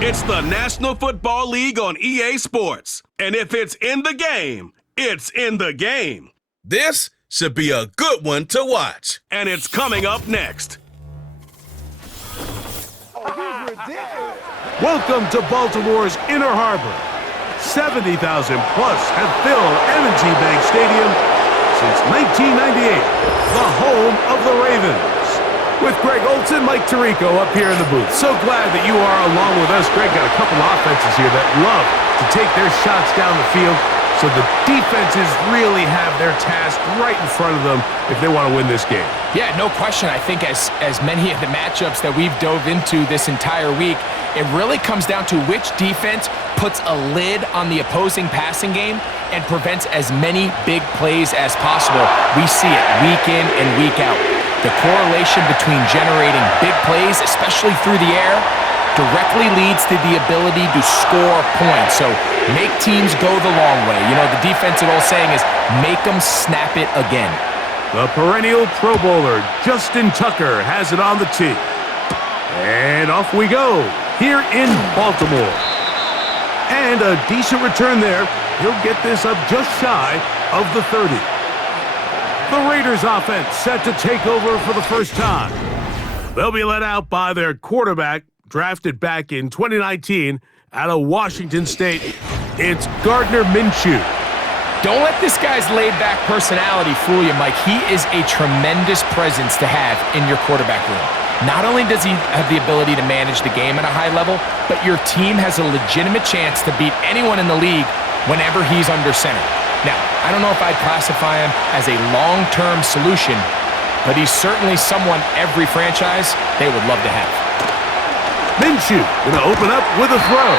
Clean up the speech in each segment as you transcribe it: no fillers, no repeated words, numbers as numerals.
It's the National Football League on EA Sports. And if it's in the game, it's in the game. This should be a good one to watch. And it's coming up next. Welcome to Baltimore's Inner Harbor. 70,000 plus have filled M&T Bank Stadium since 1998, the home of the Ravens. With Greg Olson, Mike Tirico up here in the booth. So glad that you are along with us. Greg got a couple of offenses here that love to take their shots down the field, so the defenses really have their task right in front of them if they want to win this game. Yeah, no question. I think as many of the matchups that we've dove into this entire week, it really comes down to which defense puts a lid on the opposing passing game and prevents as many big plays as possible. We see it week in and week out. The correlation between generating big plays, especially through the air, directly leads to the ability to score points. So make teams go the long way. You know, the defensive old saying is, make them snap it again. The perennial Pro Bowler, Justin Tucker, has it on the tee. And off we go, here in Baltimore. And a decent return there. He'll get this up just shy of the 30. The Raiders offense set to take over for the first time. They'll be led out by their quarterback, drafted back in 2019 out of Washington State. It's Gardner Minshew. Don't let this guy's laid-back personality fool you, Mike. He is a tremendous presence to have in your quarterback room. Not only does he have the ability to manage the game at a high level, but your team has a legitimate chance to beat anyone in the league whenever he's under center. Now, I don't know if I'd classify him as a long-term solution, but he's certainly someone every franchise they would love to have. Minshew going to open up with a throw.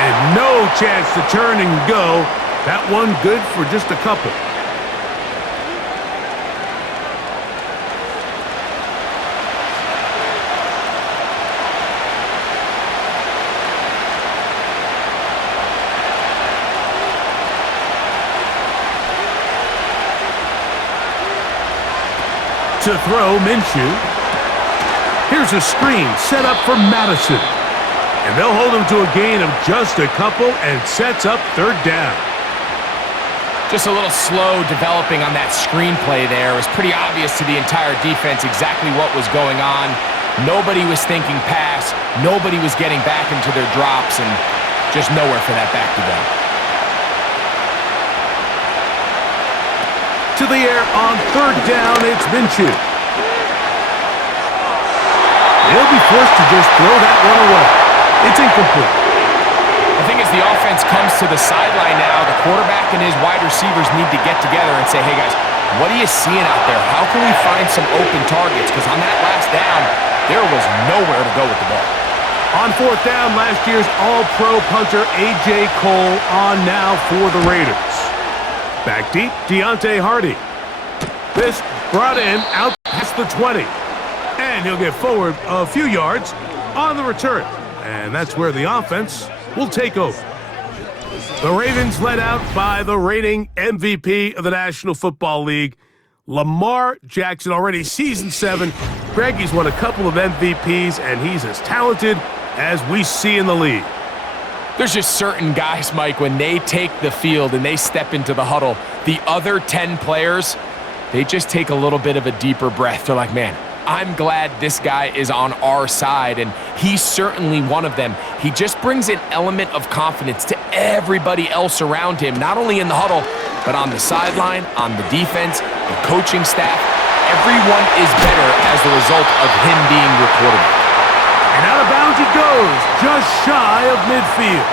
And no chance to turn and go. That one good for just a couple. To throw, Minshew. Here's a screen set up for Madison. And they'll hold him to a gain of just a couple and sets up third down. Just a little slow developing on that screenplay there. It was pretty obvious to the entire defense exactly what was going on. Nobody was thinking pass. Nobody was getting back into their drops, and just nowhere for that back to go. To the air on third down, it's Minshew. He'll be forced to just throw that one away. It's incomplete. I think as the offense comes to the sideline now, the quarterback and his wide receivers need to get together and say, hey guys, what are you seeing out there? How can we find some open targets? Because on that last down, there was nowhere to go with the ball. On fourth down, last year's All-Pro punter A.J. Cole on now for the Raiders. Back deep, Deontay Hardy. This brought in out past the 20. And he'll get forward a few yards on the return. And that's where the offense will take over. The Ravens led out by the reigning MVP of the National Football League, Lamar Jackson, already season 7. Greg, he's won a couple of MVPs, and he's as talented as we see in the league. There's just certain guys, Mike, when they take the field and they step into the huddle, the other 10 players, they just take a little bit of a deeper breath. They're like, man, I'm glad this guy is on our side, and he's certainly one of them. He just brings an element of confidence to everybody else around him, not only in the huddle, but on the sideline, on the defense, the coaching staff. Everyone is better as the result of him being your quarterback. And out of bounds it goes, just shy of midfield.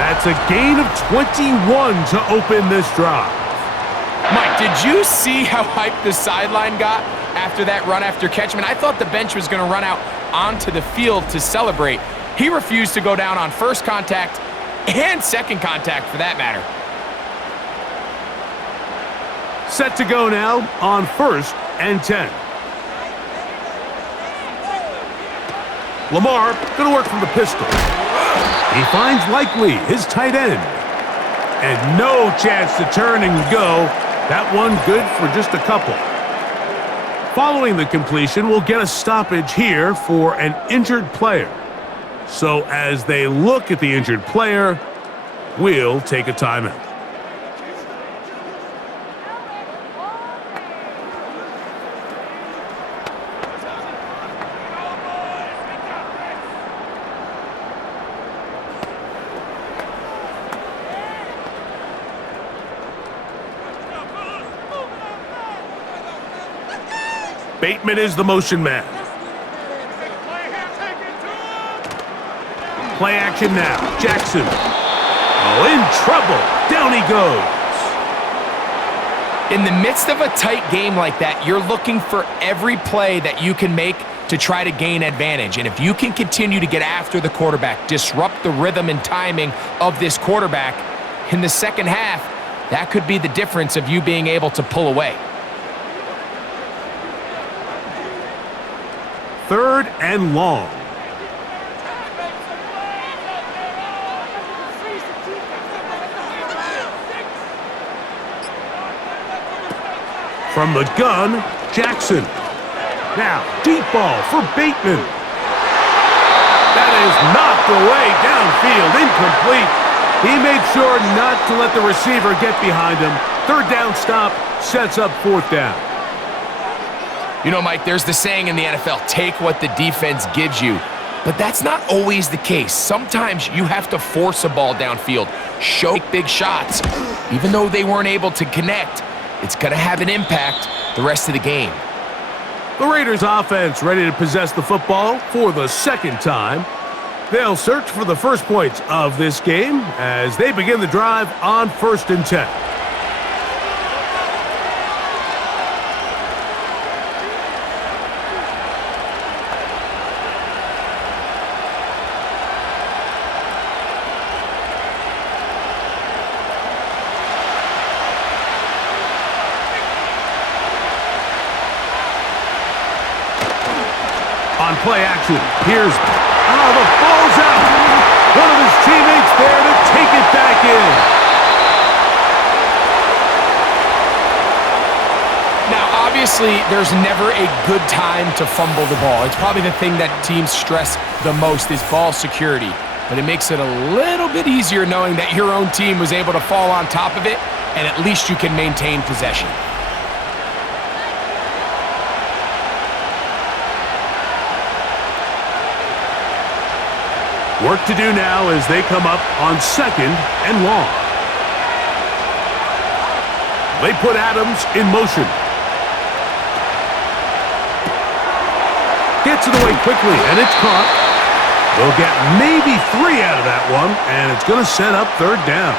That's a gain of 21 to open this drive. Mike, did you see how hyped the sideline got after that run after catch? I mean, I thought the bench was going to run out onto the field to celebrate. He refused to go down on first contact and second contact for that matter. Set to go now on 1st and 10. Lamar going to work from the pistol. He finds Likely, his tight end. And no chance to turn and go. That one good for just a couple. Following the completion, we'll get a stoppage here for an injured player. So as they look at the injured player, we'll take a timeout. Bateman is the motion man. Play action now. Jackson. Oh, in trouble. Down he goes. In the midst of a tight game like that, you're looking for every play that you can make to try to gain advantage. And if you can continue to get after the quarterback, disrupt the rhythm and timing of this quarterback in the second half, that could be the difference of you being able to pull away. 3rd and long. From the gun, Jackson. Now, deep ball for Bateman. That is knocked away downfield, incomplete. He made sure not to let the receiver get behind him. 3rd down stop sets up 4th down. You know, Mike, there's the saying in the NFL, take what the defense gives you. But that's not always the case. Sometimes you have to force a ball downfield, show big shots. Even though they weren't able to connect, it's going to have an impact the rest of the game. The Raiders offense ready to possess the football for the 2nd time. They'll search for the first points of this game as they begin the drive on 1st and 10. On play action, here's, the ball's out. One of his teammates there to take it back in. Now, obviously, there's never a good time to fumble the ball. It's probably the thing that teams stress the most is ball security. But it makes it a little bit easier knowing that your own team was able to fall on top of it, and at least you can maintain possession. Work to do now as they come up on 2nd and long. They put Adams in motion. Gets it away quickly, and it's caught. They'll get maybe 3 out of that one, and it's going to set up 3rd down.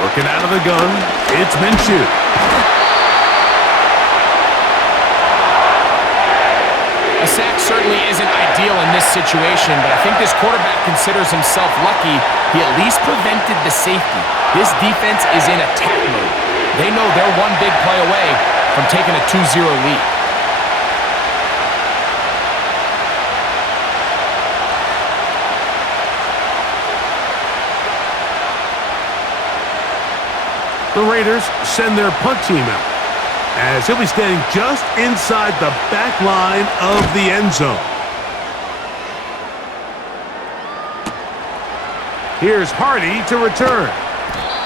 Working out of the gun, it's Minshew. A sack certainly isn't ideal in this situation, but I think this quarterback considers himself lucky he at least prevented the safety. This defense is in attack mode. They know they're one big play away from taking a 2-0 lead. The Raiders send their punt team out as he'll be standing just inside the back line of the end zone. Here's Hardy to return.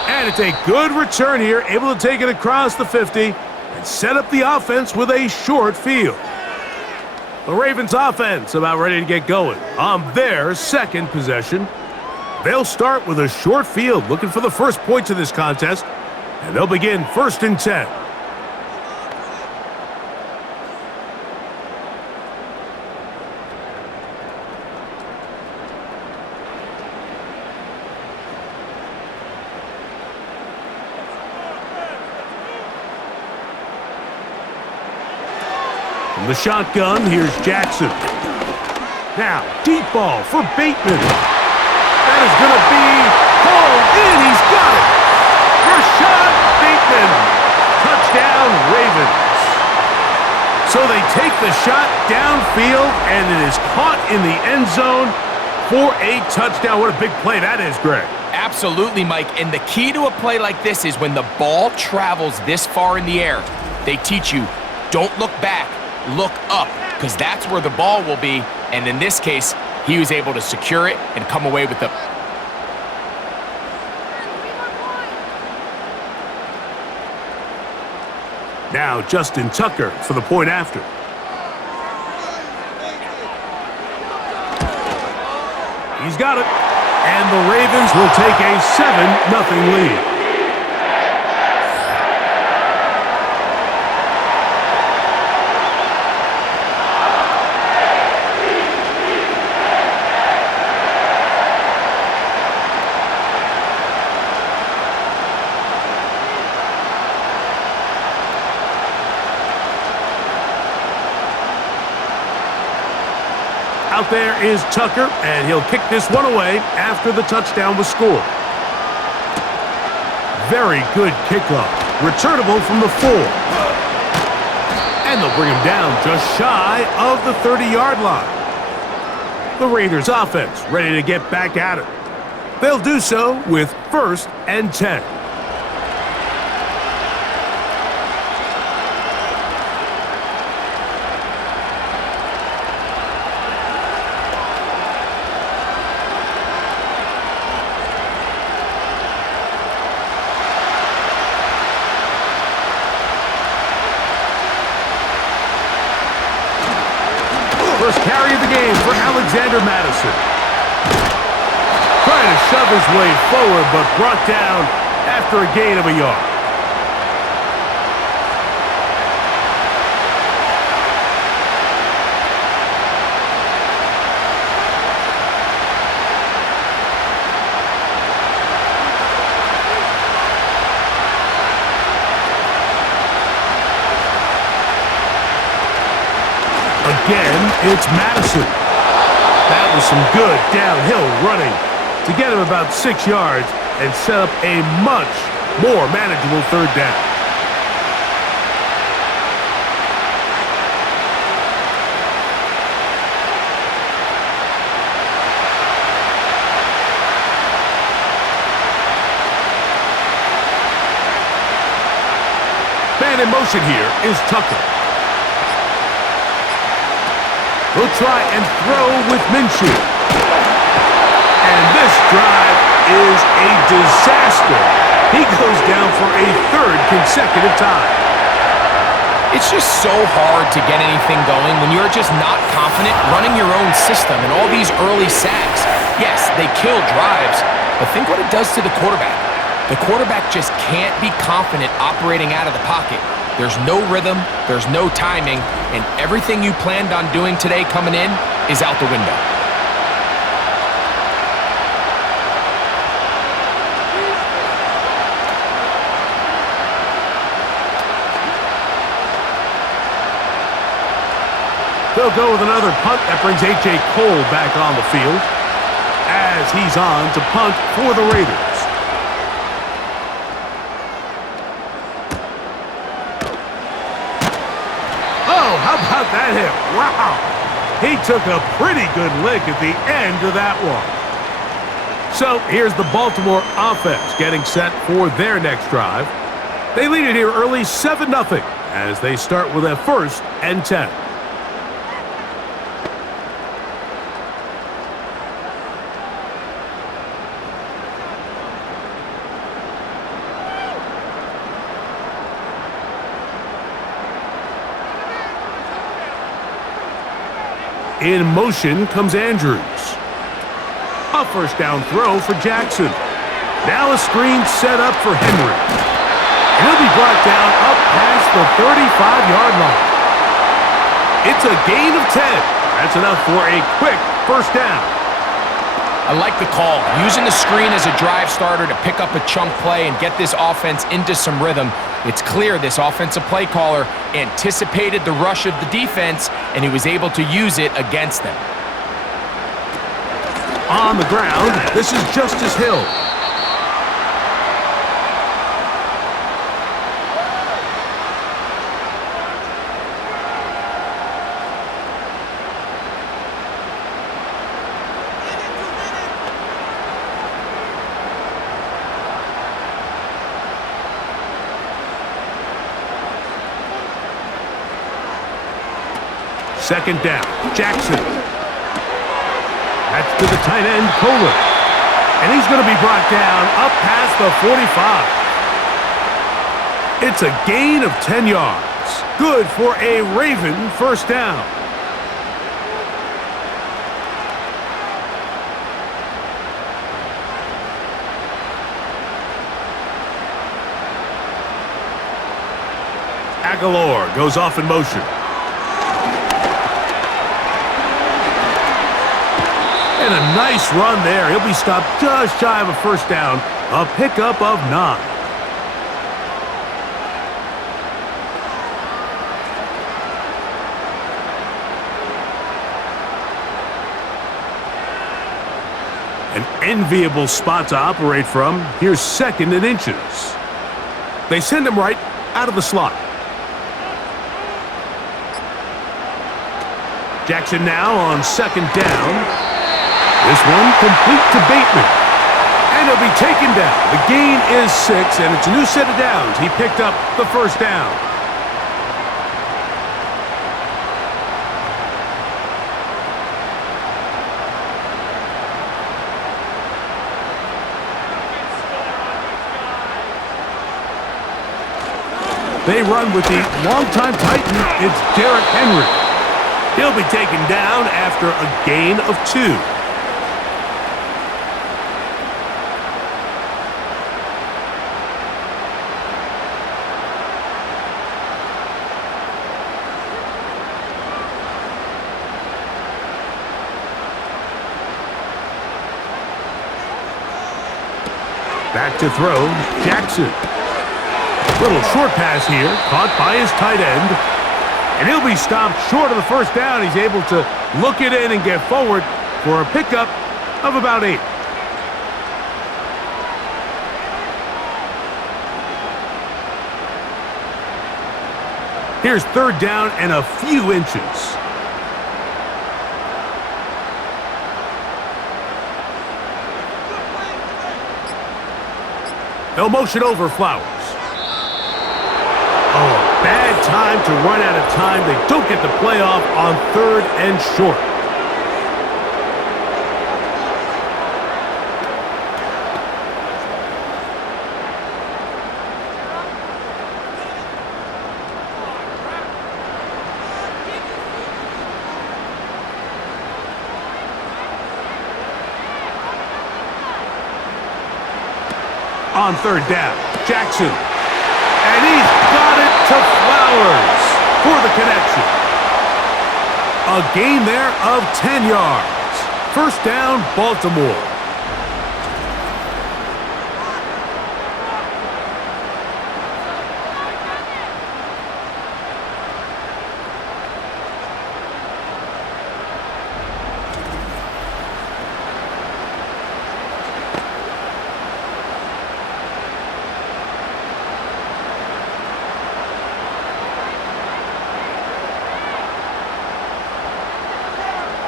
And it's a good return here, able to take it across the 50 and set up the offense with a short field. The Ravens offense about ready to get going on their 2nd possession. They'll start with a short field, looking for the first points of this contest. And they'll begin 1st and 10. From the shotgun, here's Jackson. Now, deep ball for Bateman. That is going to be hauled in. He's got it. Rashad Bateman. Touchdown, Ravens. So they take the shot downfield, and it is caught in the end zone for a touchdown. What a big play that is, Greg. Absolutely, Mike. And the key to a play like this is when the ball travels this far in the air, they teach you, don't look back, look up, because that's where the ball will be. And in this case, he was able to secure it and come away with the... Now Justin Tucker for the point after. He's got it. And the Ravens will take a 7-0 lead. Out there is Tucker, and he'll kick this one away after the touchdown was scored. Very good kickoff. Returnable from the 4. And they'll bring him down just shy of the 30-yard line. The Raiders offense ready to get back at it. They'll do so with 1st and 10. First carry of the game for Alexander Madison. Trying to shove his way forward, but brought down after a gain of a yard. Again, it's Madison. That was some good downhill running to get him about 6 yards and set up a much more manageable 3rd down. Man in motion here is Tucker. He'll try and throw with Minshew. And this drive is a disaster. He goes down for a 3rd consecutive time. It's just so hard to get anything going when you're just not confident running your own system and all these early sacks. Yes, they kill drives, but think what it does to the quarterback. The quarterback just can't be confident operating out of the pocket. There's no rhythm, there's no timing, and everything you planned on doing today coming in is out the window. They'll go with another punt that brings A.J. Cole back on the field as he's on to punt for the Raiders. How about that hit? Wow! He took a pretty good lick at the end of that one. So here's the Baltimore offense getting set for their next drive. They lead it here early 7-0 as they start with a 1st and 10. In motion comes Andrews. A 1st down throw for Jackson. Now a screen set up for Henry. He'll be brought down up past the 35-yard line. It's a gain of 10. That's enough for a quick 1st down. I like the call. Using the screen as a drive starter to pick up a chunk play and get this offense into some rhythm. It's clear this offensive play caller anticipated the rush of the defense, and he was able to use it against them. On the ground, this is Justice Hill. Second down, Jackson. That's to the tight end, Kohler. And he's going to be brought down up past the 45. It's a gain of 10 yards. Good for a Raven first down. Aguilar goes off in motion. And a nice run there. He'll be stopped just shy of a first down. A pickup of 9. An enviable spot to operate from. Here's 2nd and inches. They send him right out of the slot. Jackson now on 2nd down. This one complete to Bateman. And he'll be taken down. The gain is 6, and it's a new set of downs. He picked up the first down. They run with the longtime Titan. It's Derrick Henry. He'll be taken down after a gain of 2. Back to throw, Jackson. Little short pass here, caught by his tight end. And he'll be stopped short of the first down. He's able to look it in and get forward for a pickup of about 8. Here's 3rd down and a few inches. They'll motion over Flowers. Oh, bad time to run out of time. They don't get the play off on 3rd and short. On 3rd down, Jackson. And he's got it to Flowers for the connection. A gain there of 10 yards. First down, Baltimore.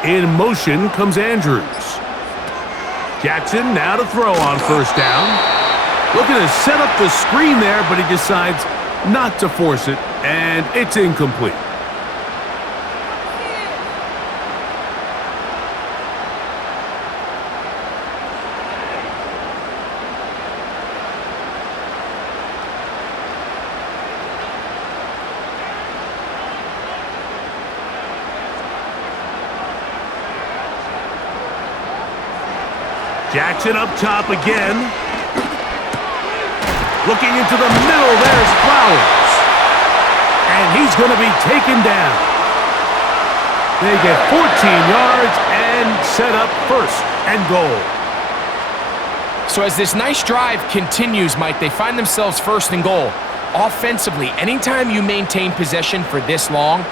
In motion comes Andrews. Jackson now to throw on first down. Looking to set up the screen there, but he decides not to force it, and it's incomplete. Jackson up top again. Looking into the middle, there's Flowers. And he's going to be taken down. They get 14 yards and set up 1st and goal. So as this nice drive continues, Mike, they find themselves 1st and goal. Offensively, anytime you maintain possession for this long,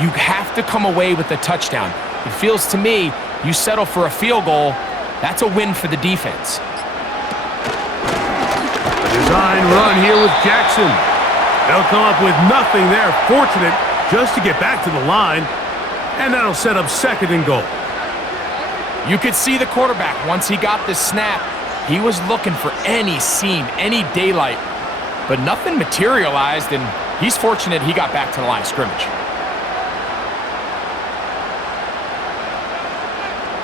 you have to come away with a touchdown. It feels to me, you settle for a field goal, that's a win for the defense. A design run here with Jackson. They'll come up with nothing there. Fortunate just to get back to the line. And that'll set up 2nd and goal. You could see the quarterback, once he got the snap, he was looking for any seam, any daylight. But nothing materialized, and he's fortunate he got back to the line of scrimmage.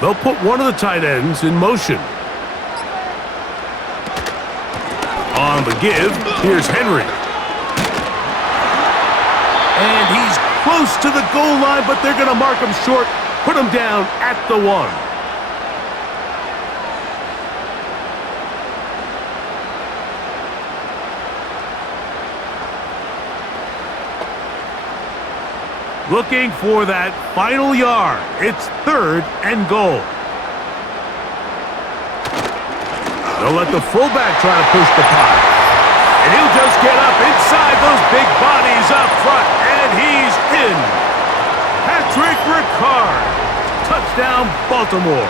They'll put one of the tight ends in motion. On the give, here's Henry. And he's close to the goal line, but they're going to mark him short, put him down at the 1. Looking for that final yard. It's 3rd and goal. They'll let the fullback try to push the pile. And he'll just get up inside those big bodies up front. And he's in. Patrick Ricard. Touchdown, Baltimore.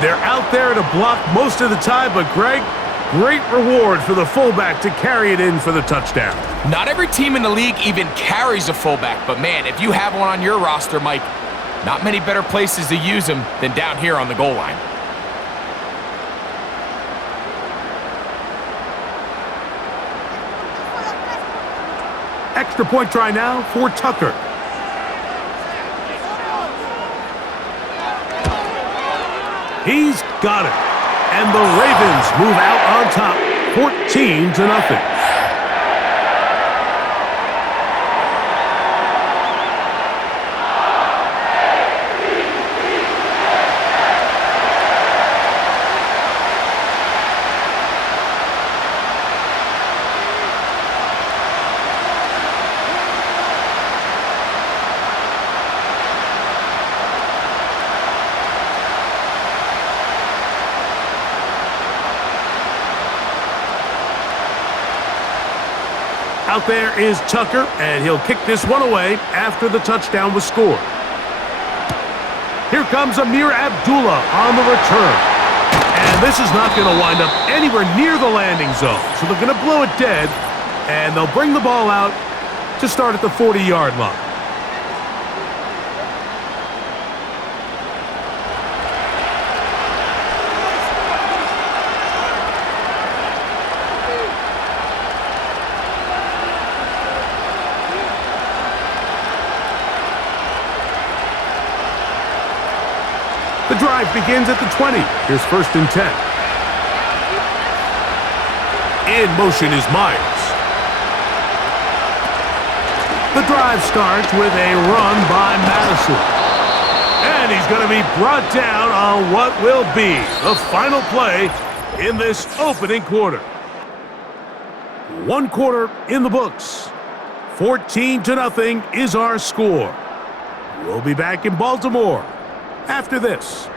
They're out there to block most of the time, but Greg, great reward for the fullback to carry it in for the touchdown. Not every team in the league even carries a fullback, but man, if you have one on your roster, Mike, not many better places to use him than down here on the goal line. Extra point try now for Tucker. He's got it. And the Ravens move out on top, 14-0. Out there is Tucker, and he'll kick this one away after the touchdown was scored. Here comes Amir Abdullah on the return. And this is not going to wind up anywhere near the landing zone, so they're going to blow it dead, and they'll bring the ball out to start at the 40-yard line. The drive begins at the 20. Here's 1st and 10. In motion is Myers. The drive starts with a run by Madison. And he's going to be brought down on what will be the final play in this opening quarter. 1 quarter in the books. 14-0 is our score. We'll be back in Baltimore after this.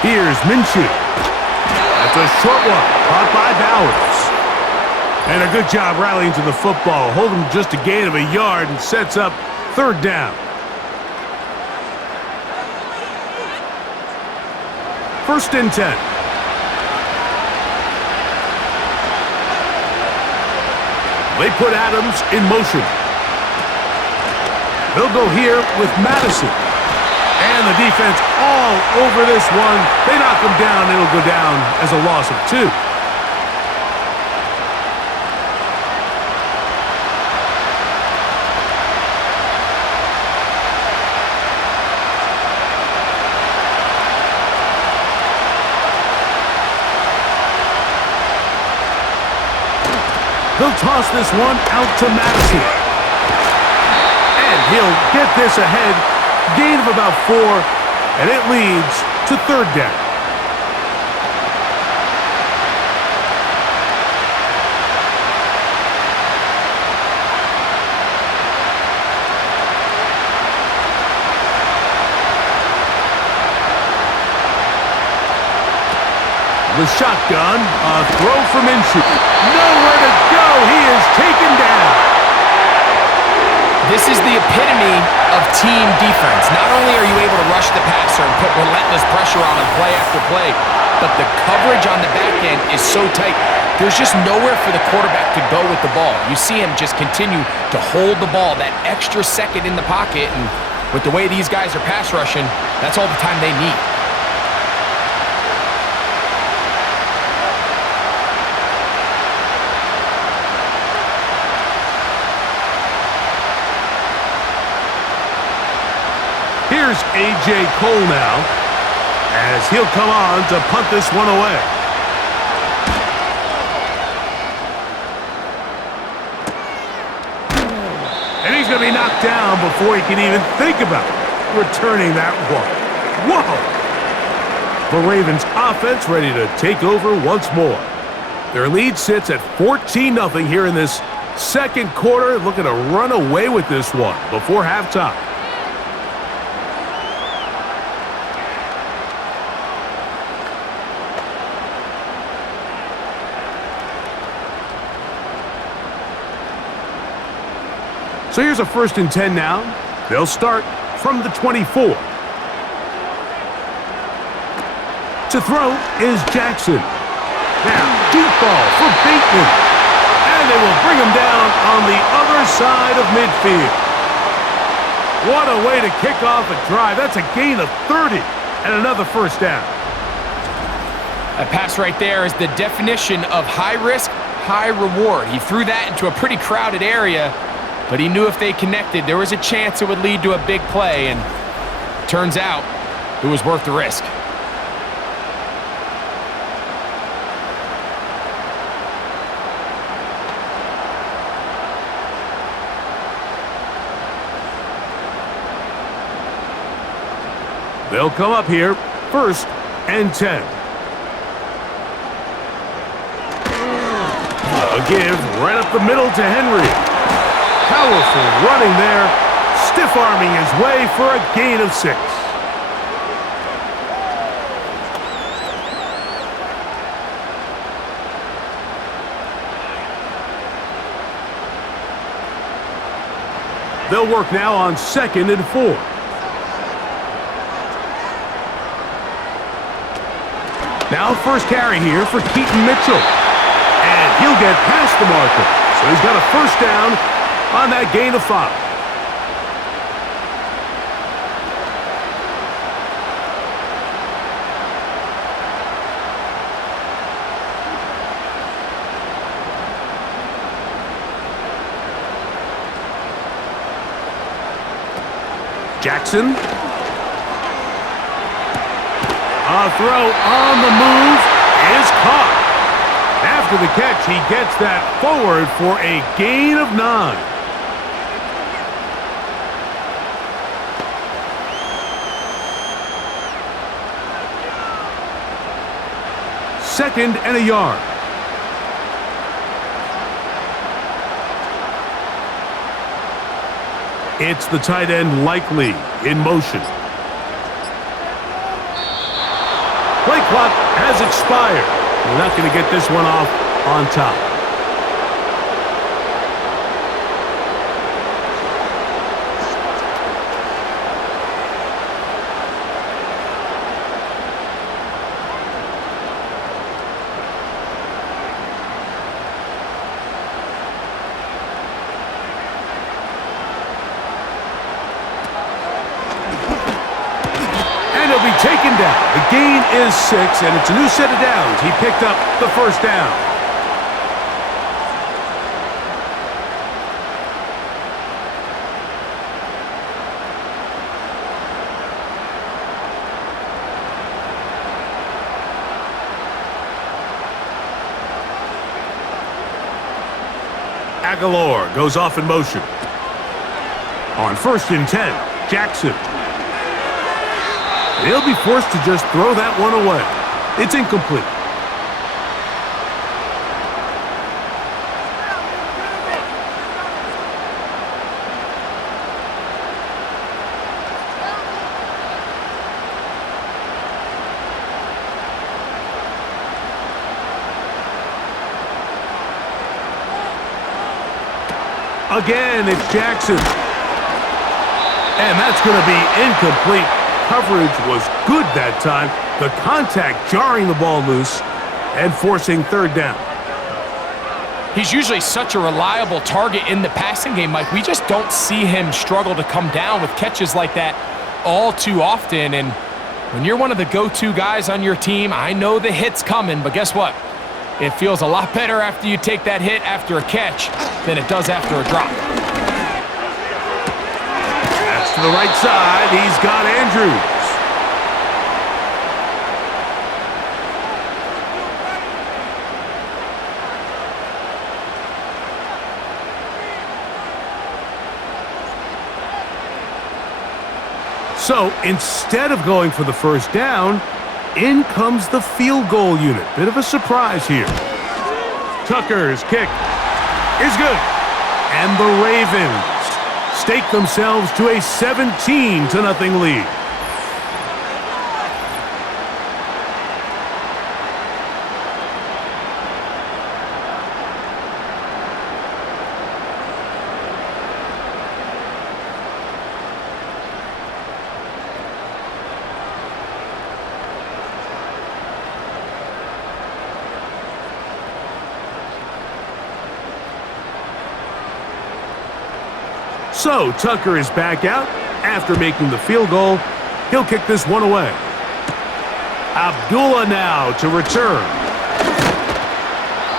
Here's Minshew. That's a short one, caught by Bowers. And a good job rallying to the football, holding just a gain of a yard and sets up 3rd down. 1st and 10. They put Adams in motion. They'll go here with Madison. And the defense all over this one. They knock him down. It'll go down as a loss of 2. He'll toss this one out to Madison. And he'll get this ahead. Gain of about 4, and it leads to 3rd down. The shotgun, a throw from Minshew. Nowhere to go. He is taken down. This is the epitome of team defense. Not only are you able to rush the passer and put relentless pressure on him play after play, but the coverage on the back end is so tight. There's just nowhere for the quarterback to go with the ball. You see him just continue to hold the ball that extra second in the pocket, and with the way these guys are pass rushing, that's all the time they need. Here's A.J. Cole now, as he'll come on to punt this one away. And he's going to be knocked down before he can even think about returning that one. Whoa! The Ravens offense ready to take over once more. Their lead sits at 14-0 here in this second quarter, looking to run away with this one before halftime. So here's a 1st and 10 now. They'll start from the 24. To throw is Jackson. Now, deep ball for Bateman. And they will bring him down on the other side of midfield. What a way to kick off a drive. That's a gain of 30 and another 1st down. That pass right there is the definition of high risk, high reward. He threw that into a pretty crowded area, but he knew if they connected, there was a chance it would lead to a big play, and turns out it was worth the risk. They'll come up here, 1st and 10. A give right up the middle to Henry. Powerful running there, stiff-arming his way for a gain of 6. They'll work now on 2nd and 4. Now 1st carry here for Keaton Mitchell. And he'll get past the marker. So he's got a 1st down on that gain of 5. Jackson. A throw on the move is caught. After the catch, he gets that forward for a gain of 9. Second and a yard. It's the tight end Likely in motion. Play clock has expired. We're not going to get this one off on top. Taken down. The gain is 6, and it's a new set of downs. He picked up the 1st down. Aguilar goes off in motion. On 1st and 10, Jackson. They'll be forced to just throw that one away. It's incomplete. Again, it's Jackson. And that's going to be incomplete. Coverage was good that time. The contact jarring the ball loose and forcing third down. He's usually such a reliable target in the passing game, Mike. We just don't see him struggle to come down with catches like that all too often. And when you're one of the go-to guys on your team, I know the hit's coming, but guess what? It feels a lot better after you take that hit after a catch than it does after a drop. That's to the right side. He's got Andrews. So instead of going for the first down, in comes the field goal unit. Bit of a surprise here. Tucker's kick is good. And the Ravens stake themselves to a 17-0 lead. So Tucker is back out after making the field goal. He'll kick this one away. Abdullah now to return.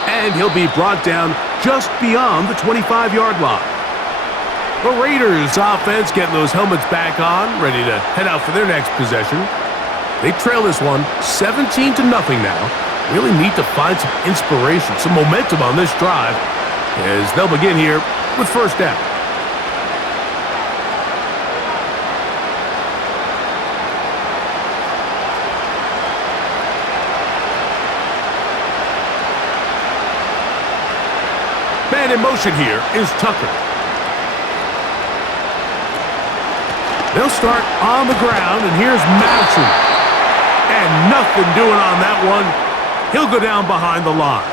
And he'll be brought down just beyond the 25-yard line. The Raiders offense getting those helmets back on, ready to head out for their next possession. They trail this one 17-0 now. Really need to find some inspiration, some momentum on this drive as they'll begin here with first down. Man in motion here is Tucker. They'll start on the ground, and here's Madison. And nothing doing on that one. He'll go down behind the line.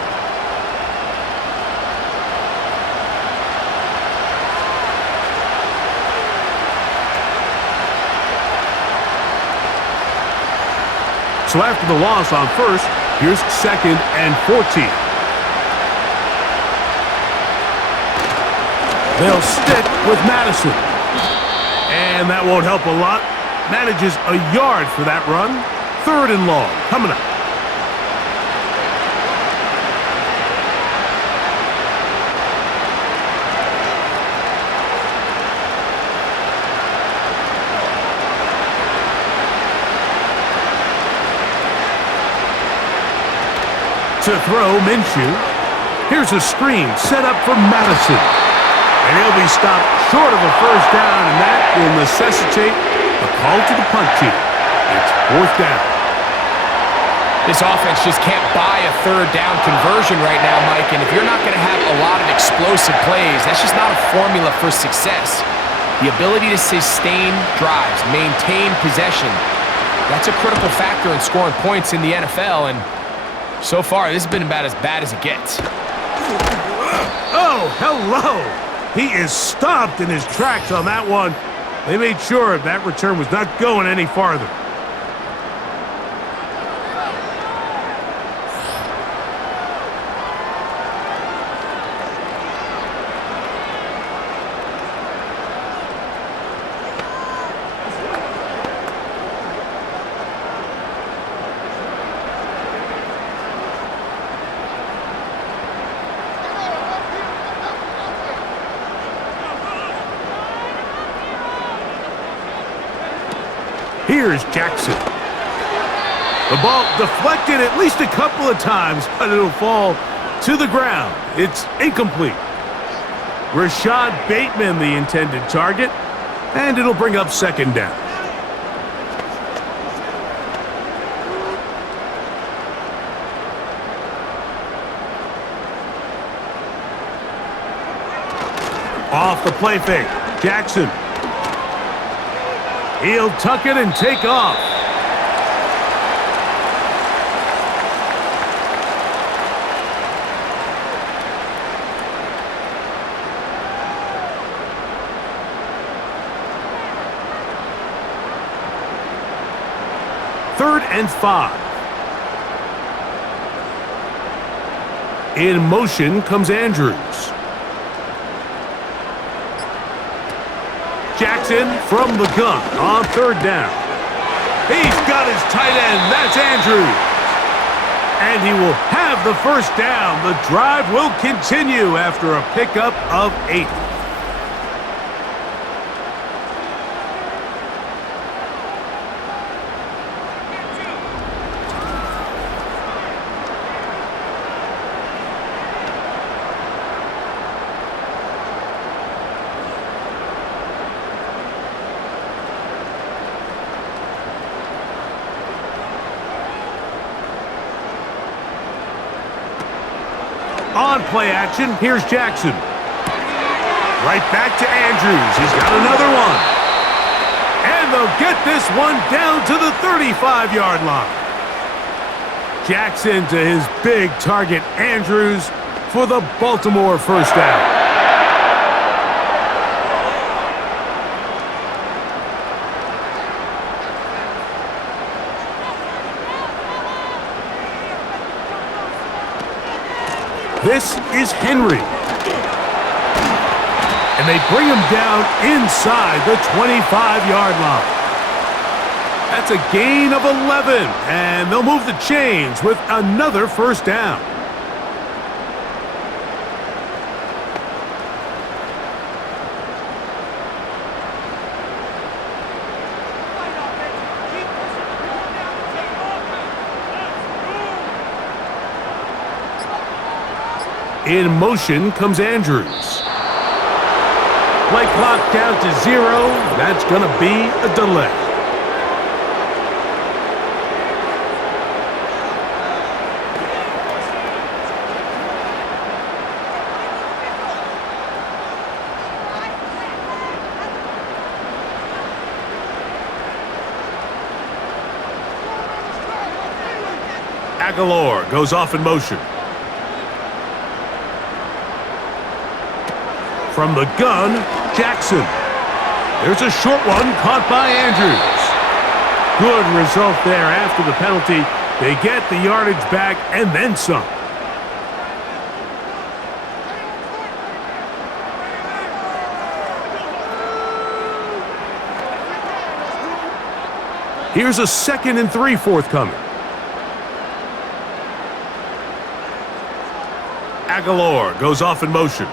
So after the loss on first, here's 2nd and 14. They'll stick with Madison. And that won't help a lot. Manages a yard for that run. 3rd and long coming up. To throw, Minshew. Here's a screen set up for Madison. And he'll be stopped short of a first down, and that will necessitate a call to the punt team. It's 4th down. This offense just can't buy a 3rd down conversion right now, Mike, and if you're not going to have a lot of explosive plays, that's just not a formula for success. The ability to sustain drives, maintain possession, that's a critical factor in scoring points in the NFL, and so far, this has been about as bad as it gets. Oh, hello! He is stopped in his tracks on that one. They made sure that return was not going any farther. Here's Jackson. The ball deflected at least a couple of times, but it'll fall to the ground. It's incomplete. Rashad Bateman, the intended target, and it'll bring up 2nd down. Off the play fake, Jackson. He'll tuck it and take off. 3rd and 5. In motion comes Andrews. Jackson from the gun on 3rd down. He's got his tight end. That's Andrews. And he will have the first down. The drive will continue after a pickup of 8. On play action, here's Jackson. Right back to Andrews. He's got another one. And they'll get this one down to the 35-yard line. Jackson to his big target, Andrews, for the Baltimore first down. This is Henry. And they bring him down inside the 25-yard line. That's a gain of 11, and they'll move the chains with another first down. In motion comes Andrews. Play clock down to 0. That's going to be a delay. Aguilar goes off in motion. From the gun, Jackson. There's a short one caught by Andrews. Good result there after the penalty. They get the yardage back and then some. Here's a 2nd and 3 forthcoming. Aguilar goes off in motion.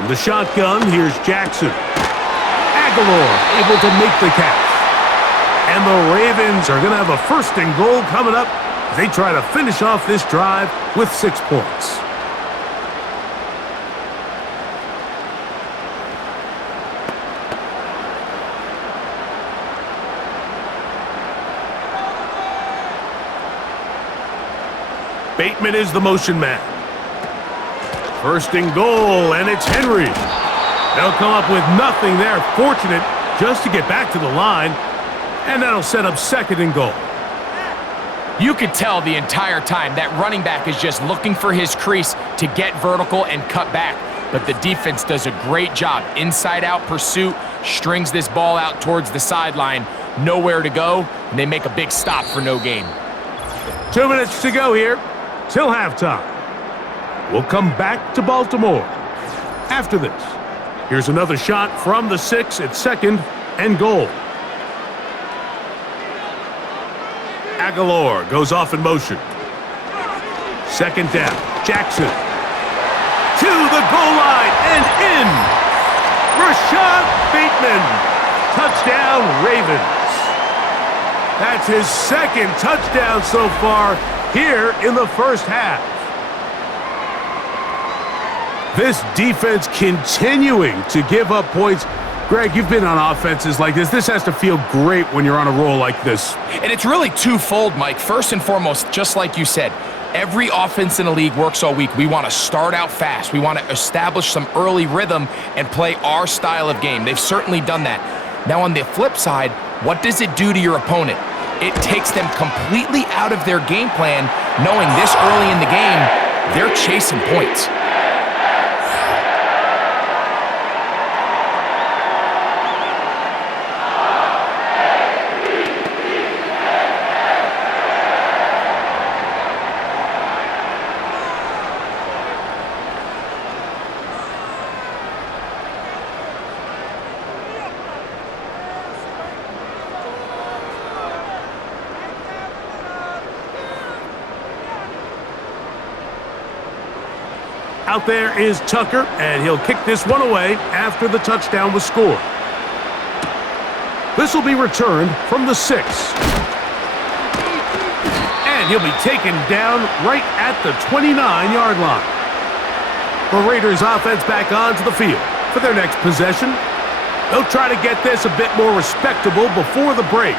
From the shotgun, here's Jackson. Aguilar able to make the catch. And the Ravens are going to have a 1st and goal coming up as they try to finish off this drive with 6 points. Bateman is the motion man. 1st and goal, and it's Henry. They'll come up with nothing there. Fortunate just to get back to the line, and that'll set up 2nd and goal. You could tell the entire time that running back is just looking for his crease to get vertical and cut back. But the defense does a great job. Inside-out pursuit, strings this ball out towards the sideline. Nowhere to go, and they make a big stop for no gain. 2 minutes to go here till halftime. We'll come back to Baltimore after this. Here's another shot from the 6 at 2nd and goal. Aguilar goes off in motion. 2nd down. Jackson. To the goal line and in. Rashad Bateman. Touchdown, Ravens. That's his 2nd touchdown so far here in the first half. This defense continuing to give up points. Greg, you've been on offenses like this. This has to feel great when you're on a roll like this. And it's really twofold, Mike. First and foremost, just like you said, every offense in the league works all week. We want to start out fast. We want to establish some early rhythm and play our style of game. They've certainly done that. Now, on the flip side, what does it do to your opponent? It takes them completely out of their game plan, knowing this early in the game, they're chasing points. Out there is Tucker, and he'll kick this one away after the touchdown was scored. This will be returned from the 6. And he'll be taken down right at the 29-yard line. The Raiders offense back onto the field for their next possession. They'll try to get this a bit more respectable before the break.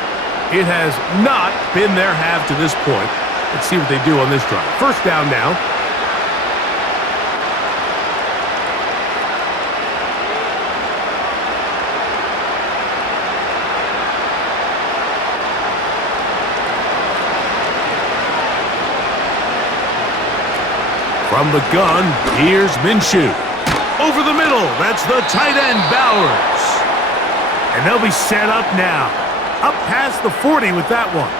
It has not been their half to this point. Let's see what they do on this drive. First down now. From the gun, here's Minshew. Over the middle, that's the tight end, Bowers. And they'll be set up now. Up past the 40 with that one.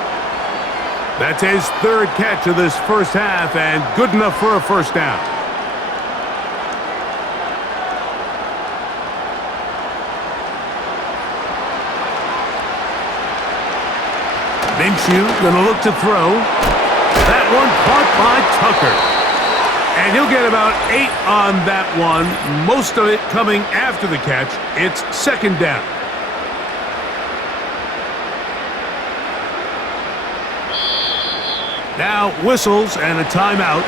That's his third catch of this first half, and good enough for a first down. Minshew gonna look to throw. That one caught by Tucker. And he'll get about 8 on that one, most of it coming after the catch. It's second down. Now whistles and a timeout.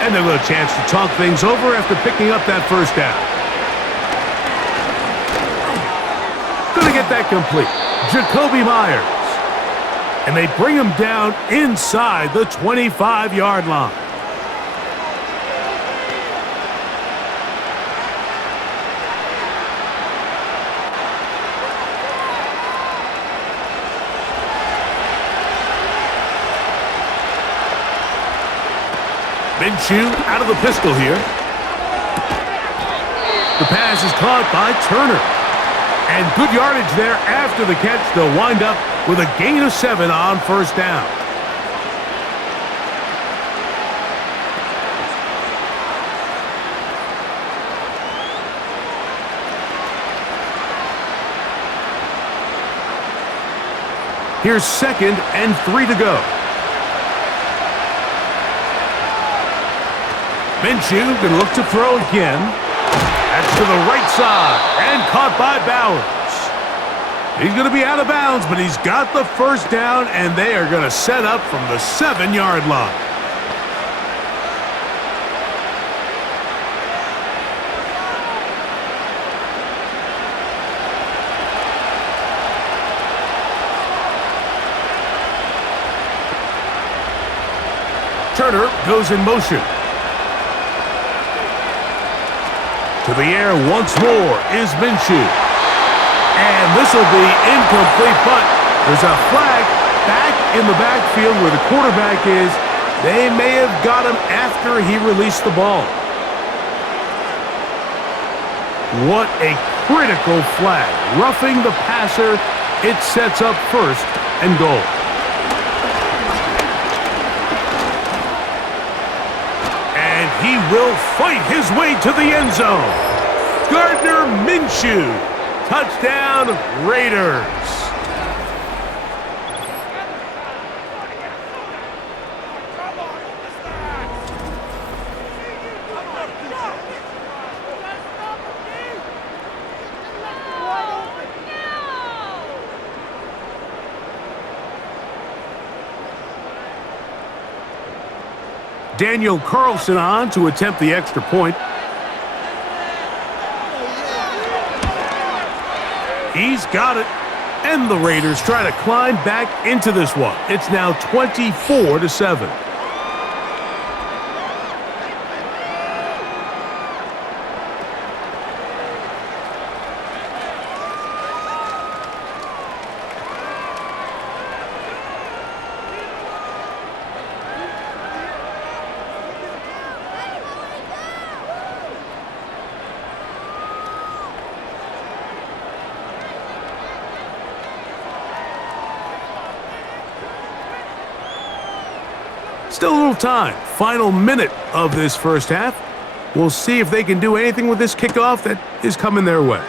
And they'll have a chance to talk things over after picking up that first down. Gonna get that complete. Jacoby Myers. And they bring him down inside the 25-yard line. Minshew out of the pistol here. The pass is caught by Turner. And good yardage there after the catch. They'll wind up with a gain of 7 on first down. Here's 2nd and 3 to go. Minshew gonna look to throw again. That's to the right side and caught by Bowers. He's gonna be out of bounds, but he's got the first down, and they are gonna set up from the 7-yard line. Turner goes in motion. To the air once more is Minshew. And this will be incomplete, but there's a flag back in the backfield where the quarterback is. They may have got him after he released the ball. What a critical flag. Roughing the passer, it sets up first and goal. He will fight his way to the end zone. Gardner Minshew. Touchdown, Raiders. Daniel Carlson on to attempt the extra point. He's got it. And the Raiders try to climb back into this one. It's now 24-7. Still a little time. Final minute of this first half. We'll see if they can do anything with this kickoff that is coming their way.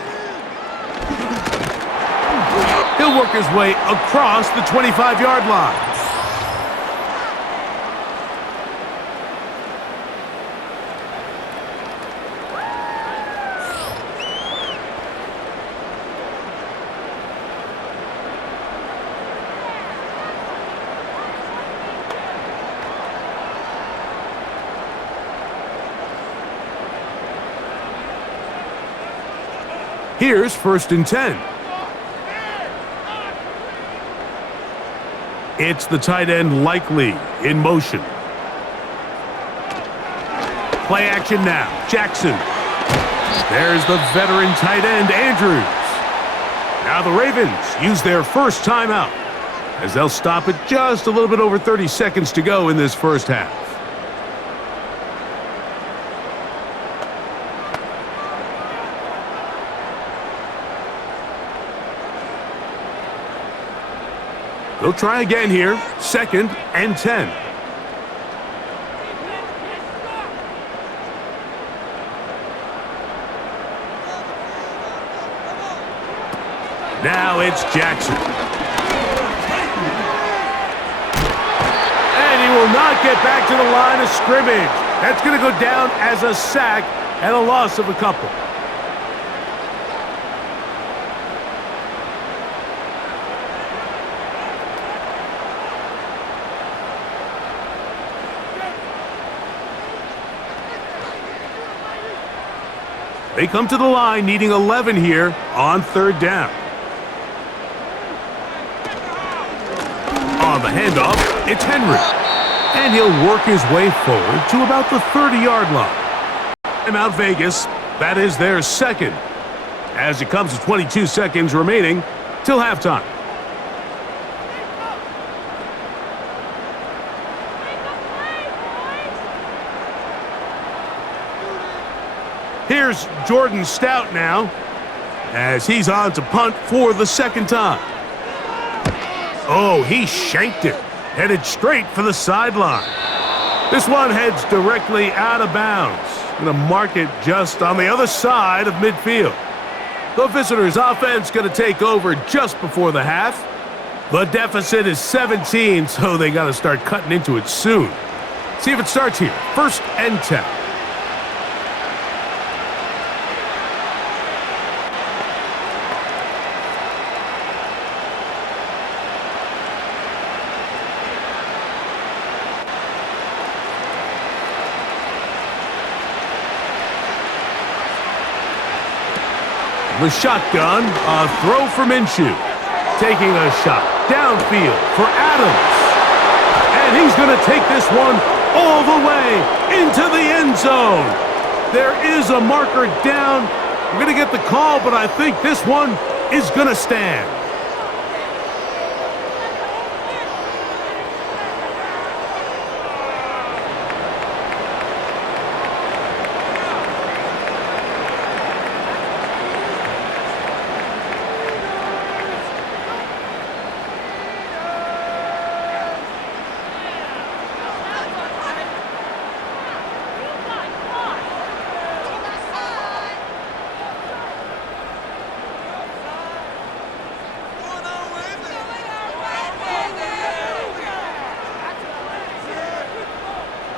He'll work his way across the 25-yard line. Here's 1st and 10. It's the tight end Likely in motion. Play action now. Jackson. There's the veteran tight end Andrews. Now the Ravens use their first timeout as they'll stop it just a little bit over 30 seconds to go in this first half. They'll try again here. 2nd and 10. Now it's Jackson. And he will not get back to the line of scrimmage. That's going to go down as a sack and a loss of a couple. They come to the line needing 11 here on 3rd down. On the handoff, it's Henry. And he'll work his way forward to about the 30-yard line. Timeout Vegas. That is their 2nd. As it comes to 22 seconds remaining till halftime. Here's Jordan Stout now, as he's on to punt for the 2nd time. Oh, he shanked it, headed straight for the sideline. This one heads directly out of bounds. Going to mark it just on the other side of midfield. The visitors' offense going to take over just before the half. The deficit is 17, so they got to start cutting into it soon. See if it starts here. 1st and 10. The shotgun, a throw for Minshew. Taking a shot downfield for Adams. And he's going to take this one all the way into the end zone. There is a marker down. We're going to get the call, but I think this one is going to stand.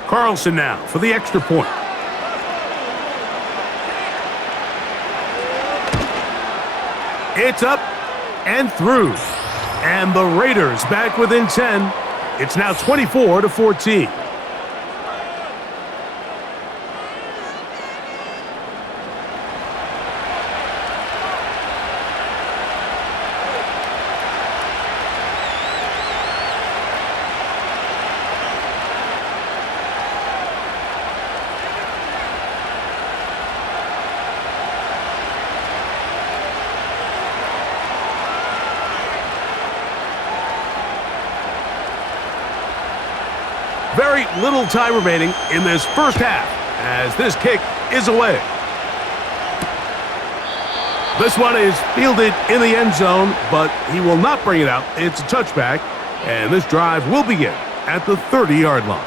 Carlson now for the extra point. It's up and through. And the Raiders back within 10. It's now 24-14. Very little time remaining in this first half as this kick is away. This one is fielded in the end zone, but he will not bring it out. It's a touchback, and this drive will begin at the 30-yard line.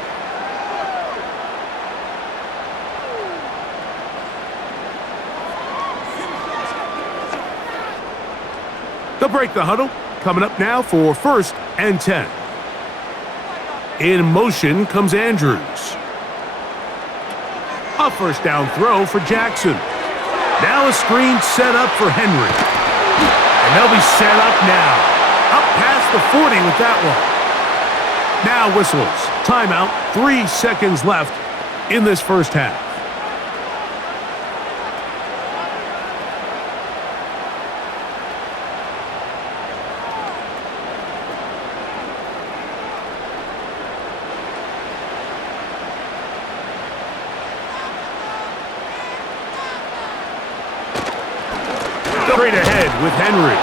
They'll break the huddle. Coming up now for 1st and 10. In motion comes Andrews. A first down throw for Jackson. Now a screen set up for Henry. And they'll be set up now. Up past the 40 with that one. Now whistles. Timeout. 3 seconds left in this first half. straight ahead with Henry.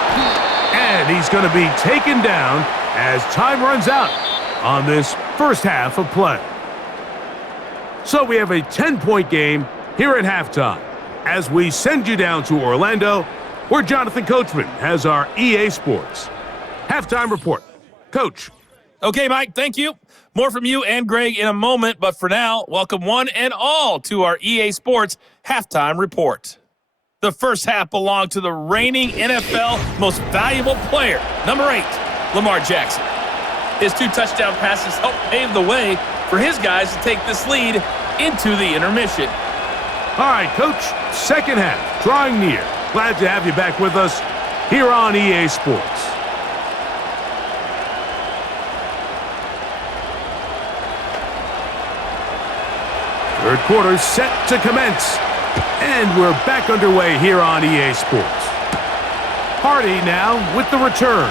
And he's going to be taken down as time runs out on this first half of play. So we have a 10-point game here at halftime as we send you down to Orlando, where Jonathan Coachman has our EA Sports halftime report. Coach. Okay, Mike, thank you. More from you and Greg in a moment, but for now, welcome one and all to our EA Sports halftime report. The first half belonged to the reigning NFL most valuable player, number 8, Lamar Jackson. His 2 touchdown passes helped pave the way for his guys to take this lead into the intermission. All right, Coach, second half, drawing near. Glad to have you back with us here on EA Sports. Third quarter set to commence, and we're back underway here on EA Sports. Hardy now with the return.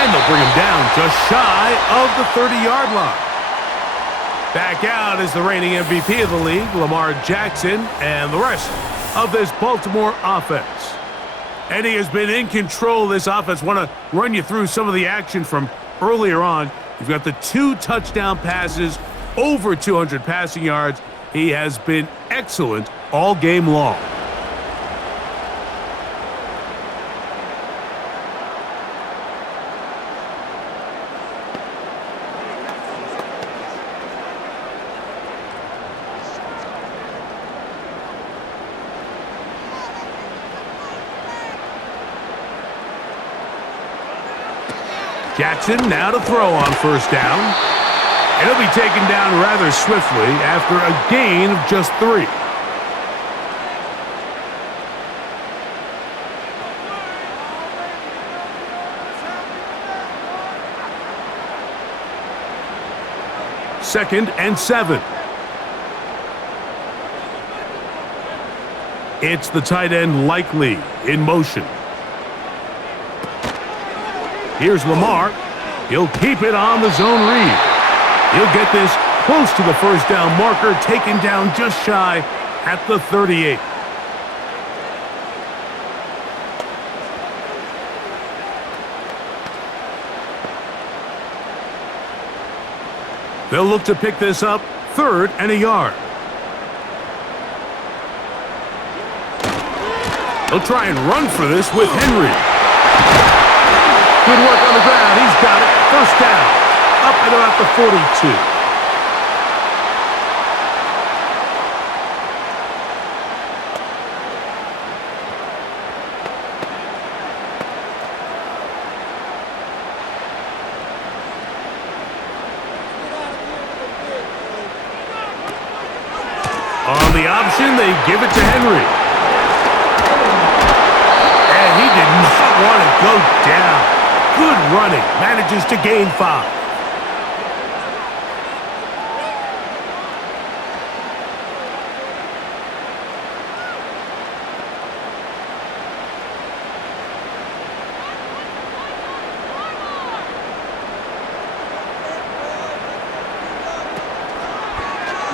And they'll bring him down just shy of the 30-yard line. Back out is the reigning MVP of the league, Lamar Jackson, and the rest of this Baltimore offense. And he has been in control of this offense. Want to run you through some of the action from earlier on. You've got the 2 touchdown passes, over 200 passing yards. He has been excellent all game long. Jackson now to throw on first down. And he'll be taken down rather swiftly after a gain of just 3. Second and 7. It's the tight end Likely in motion. Here's Lamar. He'll keep it on the zone read. He'll get this close to the first down marker, taken down just shy at the 38. They'll look to pick this up, 3rd and a yard. They'll try and run for this with Henry. Good work on the ground. He's got it. First down. Up and about the 42. On the option, they give it to Henry. And he did not want to go down. Good running, manages to gain 5.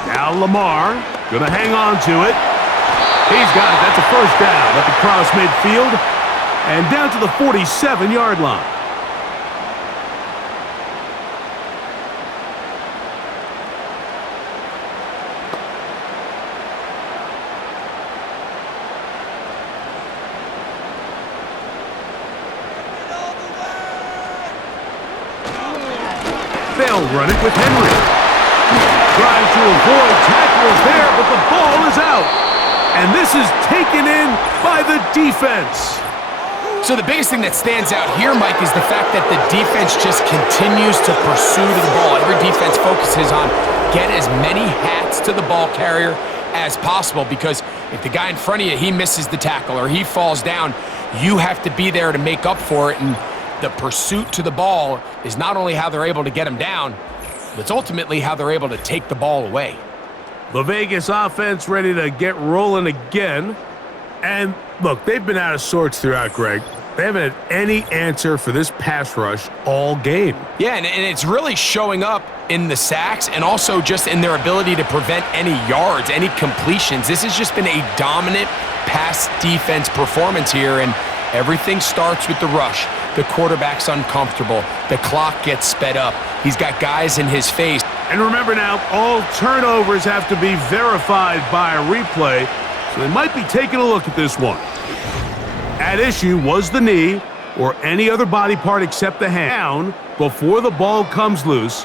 Now Lamar, gonna hang on to it. He's got it, that's a first down at the cross midfield and down to the 47-yard line. They'll run it with Henry. Trying to avoid tackles there, but the ball is out. And this is taken in by the defense. So the biggest thing that stands out here, Mike, is the fact that the defense just continues to pursue the ball. Every defense focuses on get as many hats to the ball carrier as possible, because if the guy in front of you, he misses the tackle or he falls down, you have to be there to make up for it. And the pursuit to the ball is not only how they're able to get him down, but it's ultimately how they're able to take the ball away. The Vegas offense ready to get rolling again. And look, they've been out of sorts throughout, Greg. They haven't had any answer for this pass rush all game. Yeah, and it's really showing up in the sacks and also just in their ability to prevent any yards, any completions. This has just been a dominant pass defense performance here, and everything starts with the rush. The quarterback's uncomfortable. The clock gets sped up. He's got guys in his face. And remember now, all turnovers have to be verified by a replay, so they might be taking a look at this one. At issue was the knee or any other body part except the hand down before the ball comes loose,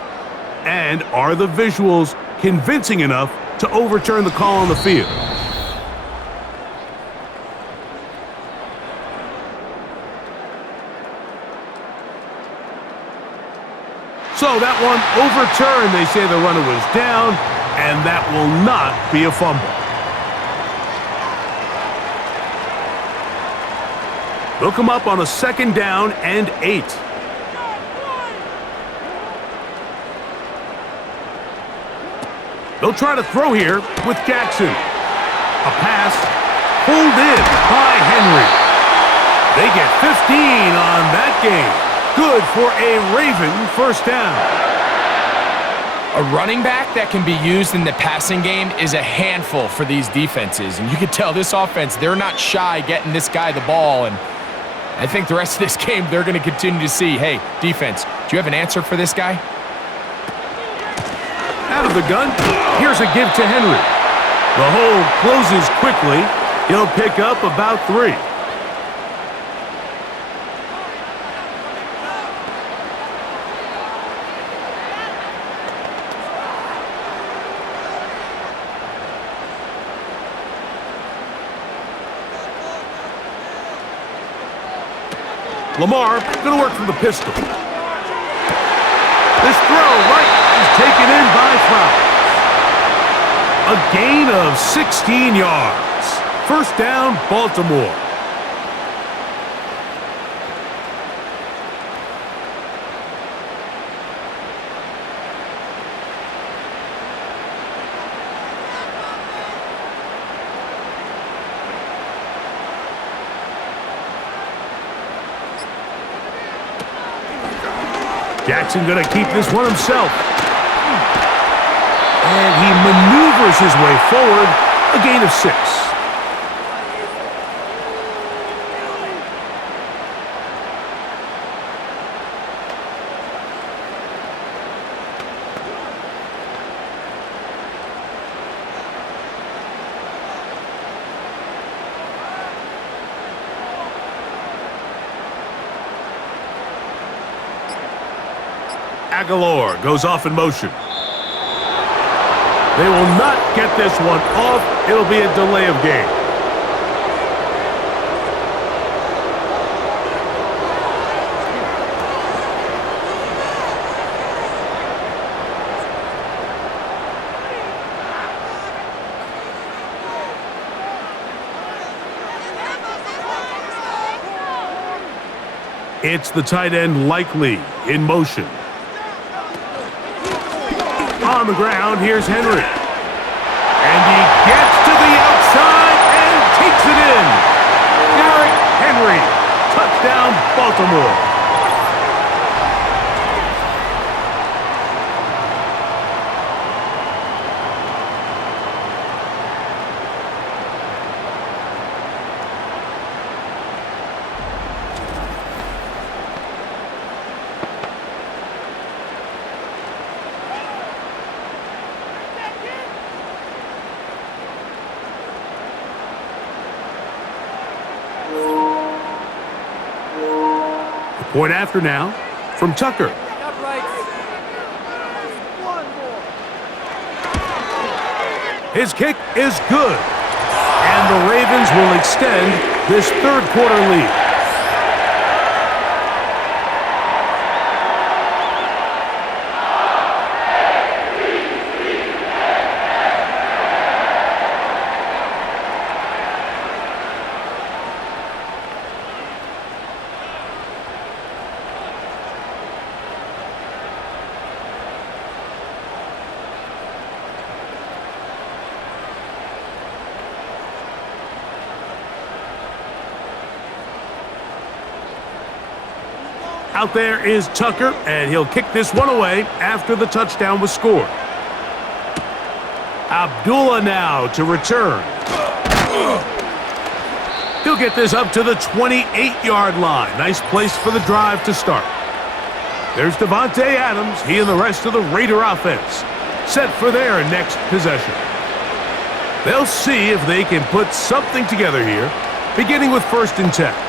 and are the visuals convincing enough to overturn the call on the field? So that one overturned. They say the runner was down, and that will not be a fumble. They'll come up on a 2nd down and 8. They'll try to throw here with Jackson. A pass pulled in by Henry. They get 15 on that game. Good for a Raven 1st down. A running back that can be used in the passing game is a handful for these defenses. And you can tell this offense, they're not shy getting this guy the ball. And I think the rest of this game, they're going to continue to see, hey, defense, do you have an answer for this guy? Out of the gun, here's a give to Henry. The hole closes quickly. He'll pick up about 3. Lamar going to work from the pistol. This throw right is taken in by Flowers. A gain of 16 yards. 1st down, Baltimore. Jackson going to keep this one himself. And he maneuvers his way forward, a gain of 6. Aguilar goes off in motion. They will not get this one off. It'll be a delay of game. It's the tight end Likely in motion. On the ground, here's Henry. And he gets to the outside and takes it in. Derrick Henry, touchdown Baltimore. Point after now from Tucker. His kick is good. And the Ravens will extend this 3rd quarter lead. Out there is Tucker, and he'll kick this one away after the touchdown was scored. Abdullah now to return. He'll get this up to the 28-yard line. Nice place for the drive to start. There's Devontae Adams. He and the rest of the Raider offense set for their next possession. They'll see if they can put something together here, beginning with 1st and 10.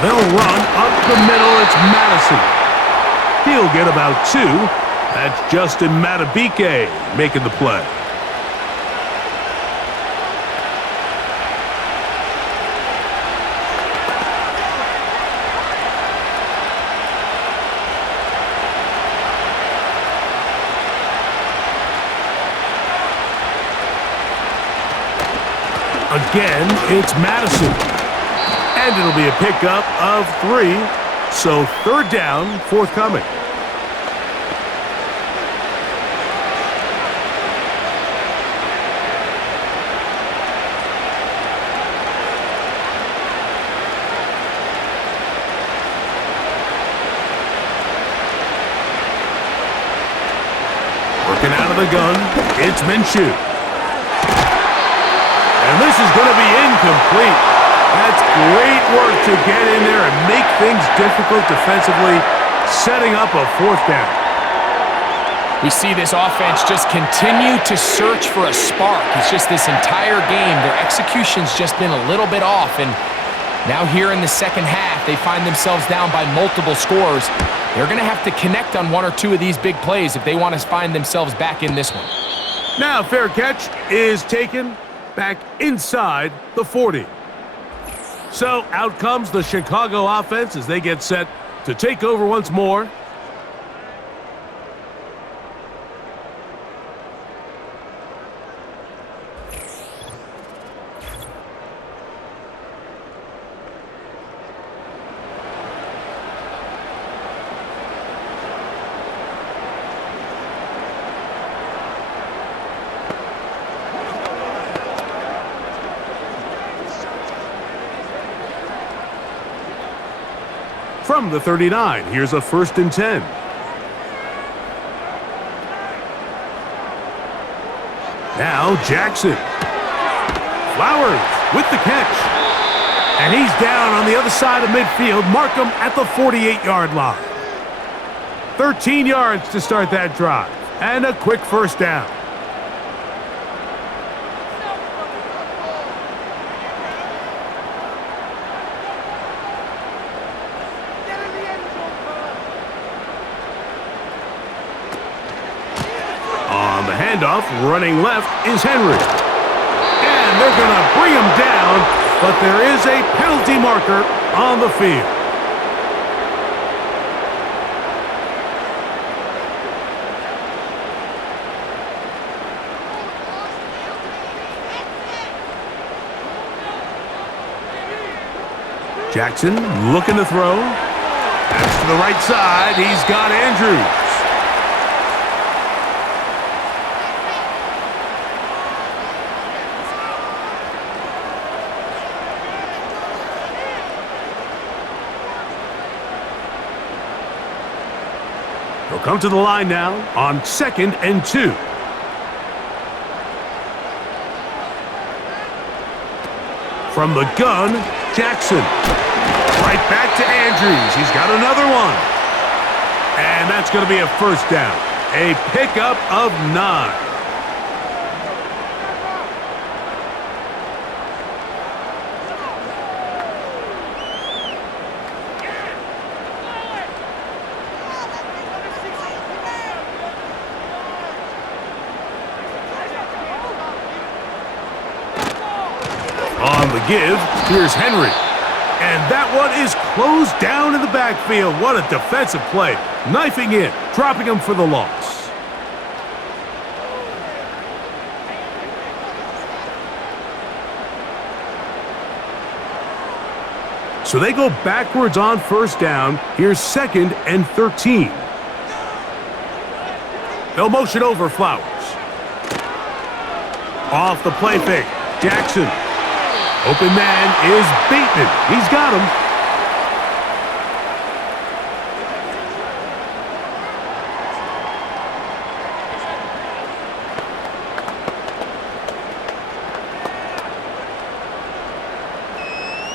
They'll run up the middle. It's Madison. He'll get about 2. That's Justin Matabike making the play. Again, it's Madison. And it'll be a pickup of 3. So 3rd down forthcoming. Working out of the gun, it's Minshew. And this is going to be incomplete. That's great work to get in there and make things difficult defensively, setting up a 4th down. We see this offense just continue to search for a spark. It's just this entire game, their execution's just been a little bit off, and now here in the second half, they find themselves down by multiple scores. They're going to have to connect on 1 or 2 of these big plays if they want to find themselves back in this one. Now fair catch is taken back inside the 40. So out comes the Chicago offense as they get set to take over once more. From the 39, here's a 1st and 10. Now Jackson. Flowers with the catch. And he's down on the other side of midfield. Mark him at the 48-yard line. 13 yards to start that drive. And a quick 1st down. Handoff, running left is Henry. And they're going to bring him down, but there is a penalty marker on the field. Jackson looking to throw. Pass to the right side. He's got Andrews. He'll come to the line now on 2nd and 2. From the gun, Jackson. Right back to Andrews. He's got another one. And that's going to be a 1st down. A pickup of 9. On the give, here's Henry. And that one is closed down in the backfield. What a defensive play. Knifing in, dropping him for the loss. So they go backwards on first down. Here's 2nd and 13. They'll motion over Flowers. Off the play fake. Jackson. Open man is Bateman. He's got him.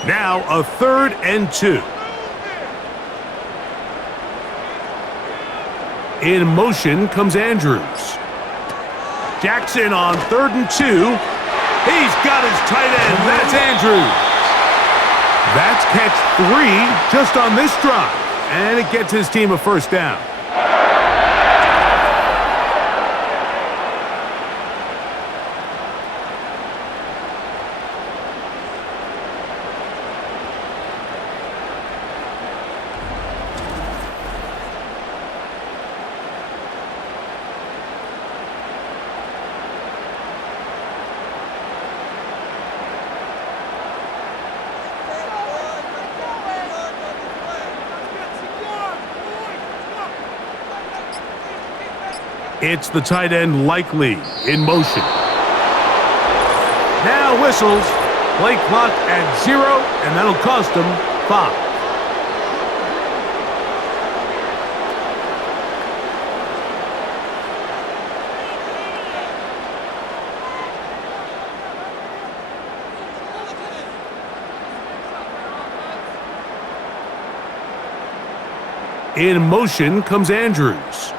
Now a 3rd and 2. In motion comes Andrews. Jackson on 3rd and 2. He's got his tight end. That's Andrews. That's catch 3 just on this drive. And it gets his team a first down. It's the tight end Likely in motion. Now whistles. Play clock at 0, and that'll cost him 5. In motion comes Andrews.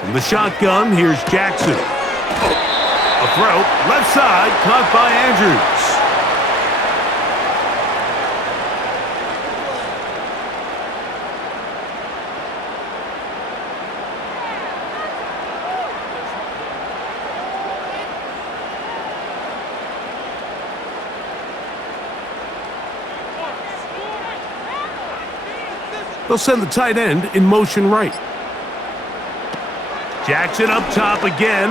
From the shotgun, here's Jackson. A throw, left side, caught by Andrews. They'll send the tight end in motion right. Jackson up top again.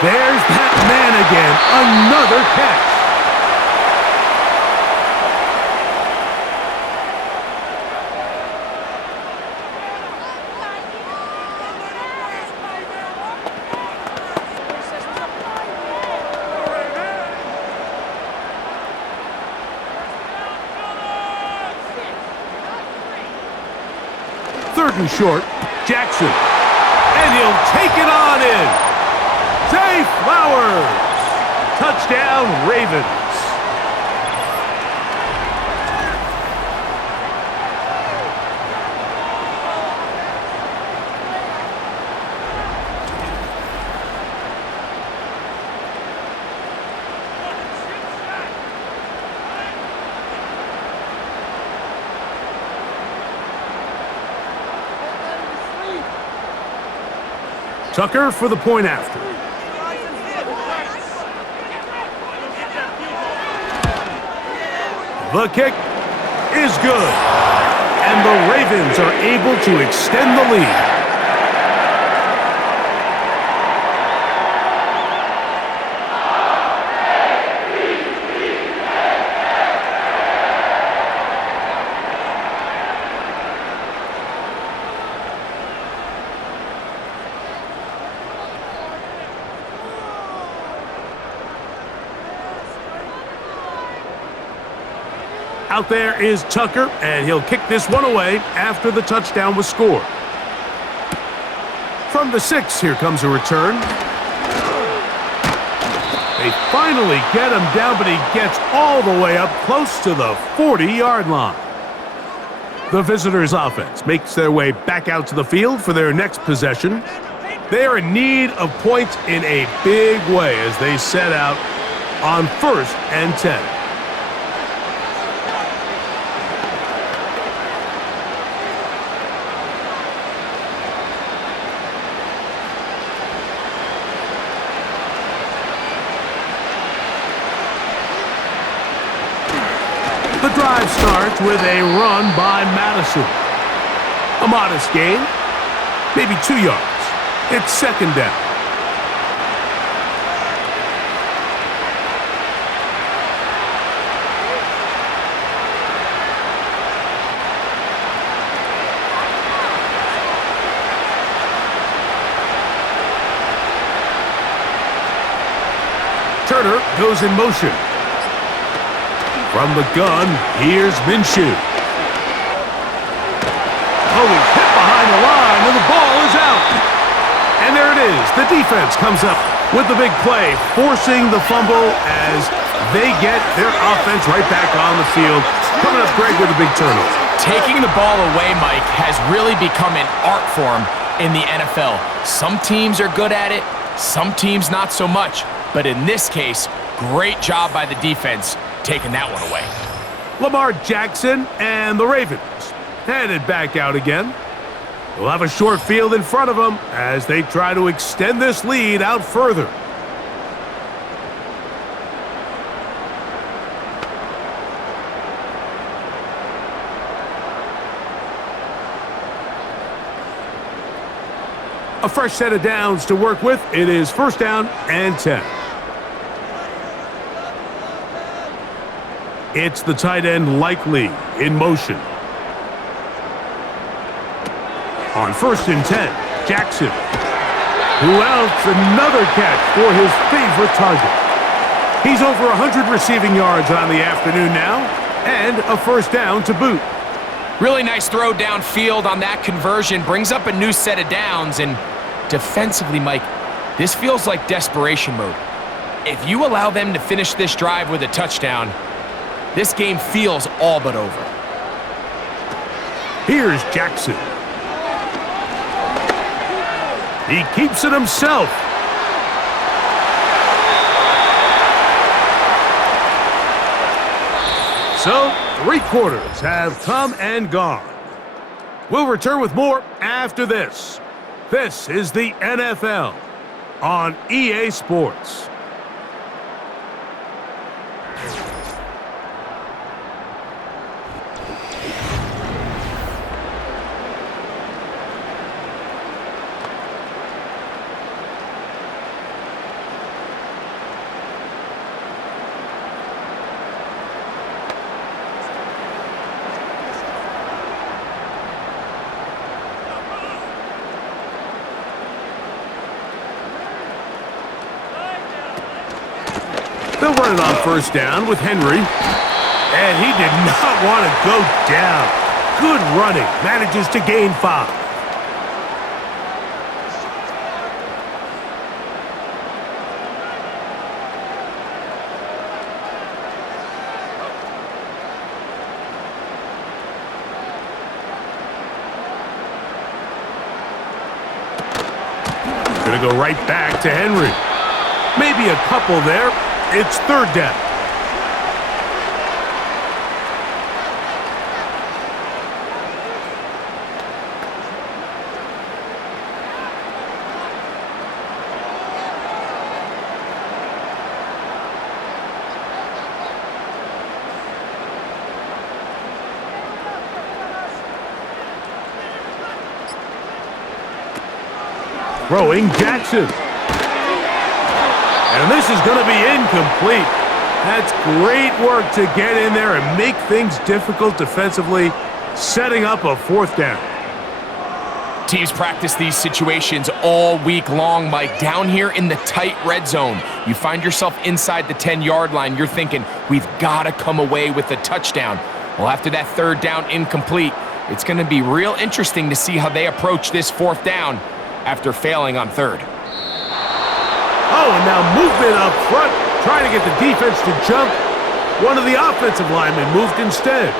There's that man again. Another catch. Third and short, Jackson. And he'll take it on in. Zay Flowers. Touchdown, Ravens. Tucker for the point after. The kick is good. And the Ravens are able to extend the lead. Out there is Tucker, and he'll kick this one away after the touchdown was scored. From the 6, here comes a return. They finally get him down, but he gets all the way up close to the 40-yard line. The visitors' offense makes their way back out to the field for their next possession. They are in need of points in a big way as they set out on 1st and 10. The drive starts with a run by Madison. A modest gain, maybe 2 yards. It's 2nd down. returner goes in motion. From the gun, here's Minshew. Oh, he's hit behind the line, and the ball is out. And there it is. The defense comes up with the big play, forcing the fumble as they get their offense right back on the field. Coming up, Greg, with a big turnover. Taking the ball away, Mike, has really become an art form in the NFL. Some teams are good at it, some teams not so much. But in this case, great job by the defense taking that one away. Lamar Jackson and the Ravens headed back out again. They'll have a short field in front of them as they try to extend this lead out further. A fresh set of downs to work with. It is 1st down and 10. It's the tight end Likely in motion. On 1st and 10, Jackson. Who else? Another catch for his favorite target. He's over 100 receiving yards on the afternoon now, and a 1st down to boot. Really nice throw downfield on that conversion. Brings up a new set of downs, and defensively, Mike, this feels like desperation mode. If you allow them to finish this drive with a touchdown, this game feels all but over. Here's Jackson. He keeps it himself. So, 3 quarters have come and gone. We'll return with more after this. This is the NFL on EA Sports. They'll run it on 1st down with Henry. And he did not want to go down. Good running. Manages to gain 5. Gonna go right back to Henry. Maybe a couple there. It's 3rd down. Throwing Jackson. And this is going to be incomplete. That's great work to get in there and make things difficult defensively, setting up a 4th down. Teams practice these situations all week long, Mike. Down here in the tight red zone, you find yourself inside the 10-yard line. You're thinking, we've got to come away with a touchdown. Well, after that 3rd down incomplete, it's going to be real interesting to see how they approach this 4th down after failing on 3rd. Oh, and now movement up front, trying to get the defense to jump. One of the offensive linemen moved instead.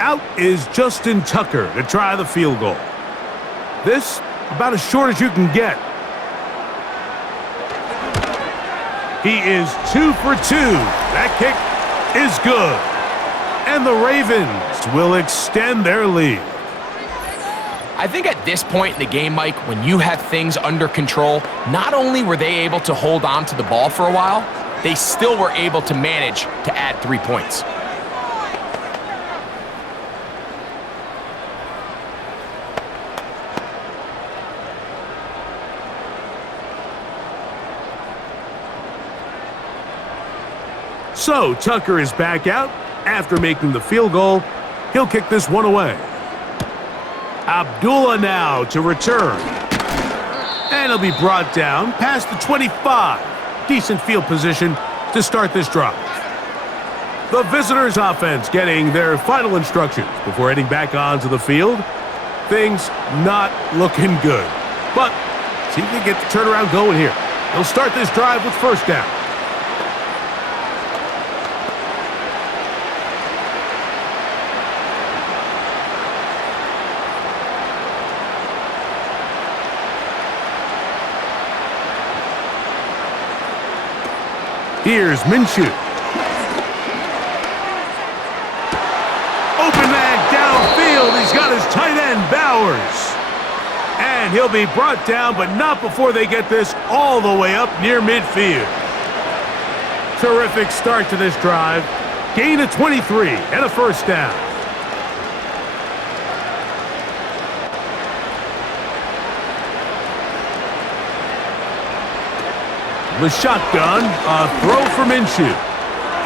Out is Justin Tucker to try the field goal. This, about as short as you can get. He is 2 for 2. That kick is good. And the Ravens will extend their lead. I think at this point in the game, Mike, when you have things under control, not only were they able to hold on to the ball for a while, they still were able to manage to add 3 points. So Tucker is back out after making the field goal. He'll kick this one away. Abdullah now to return. And he'll be brought down past the 25. Decent field position to start this drive. The visitors' offense getting their final instructions before heading back onto the field. Things not looking good. But see if they get the turnaround going here. They'll start this drive with first down. Here's Minshew. Open man downfield. He's got his tight end, Bowers. And he'll be brought down, but not before they get this all the way up near midfield. Terrific start to this drive. Gain of 23 and a first down. The shotgun, a throw for Minshew.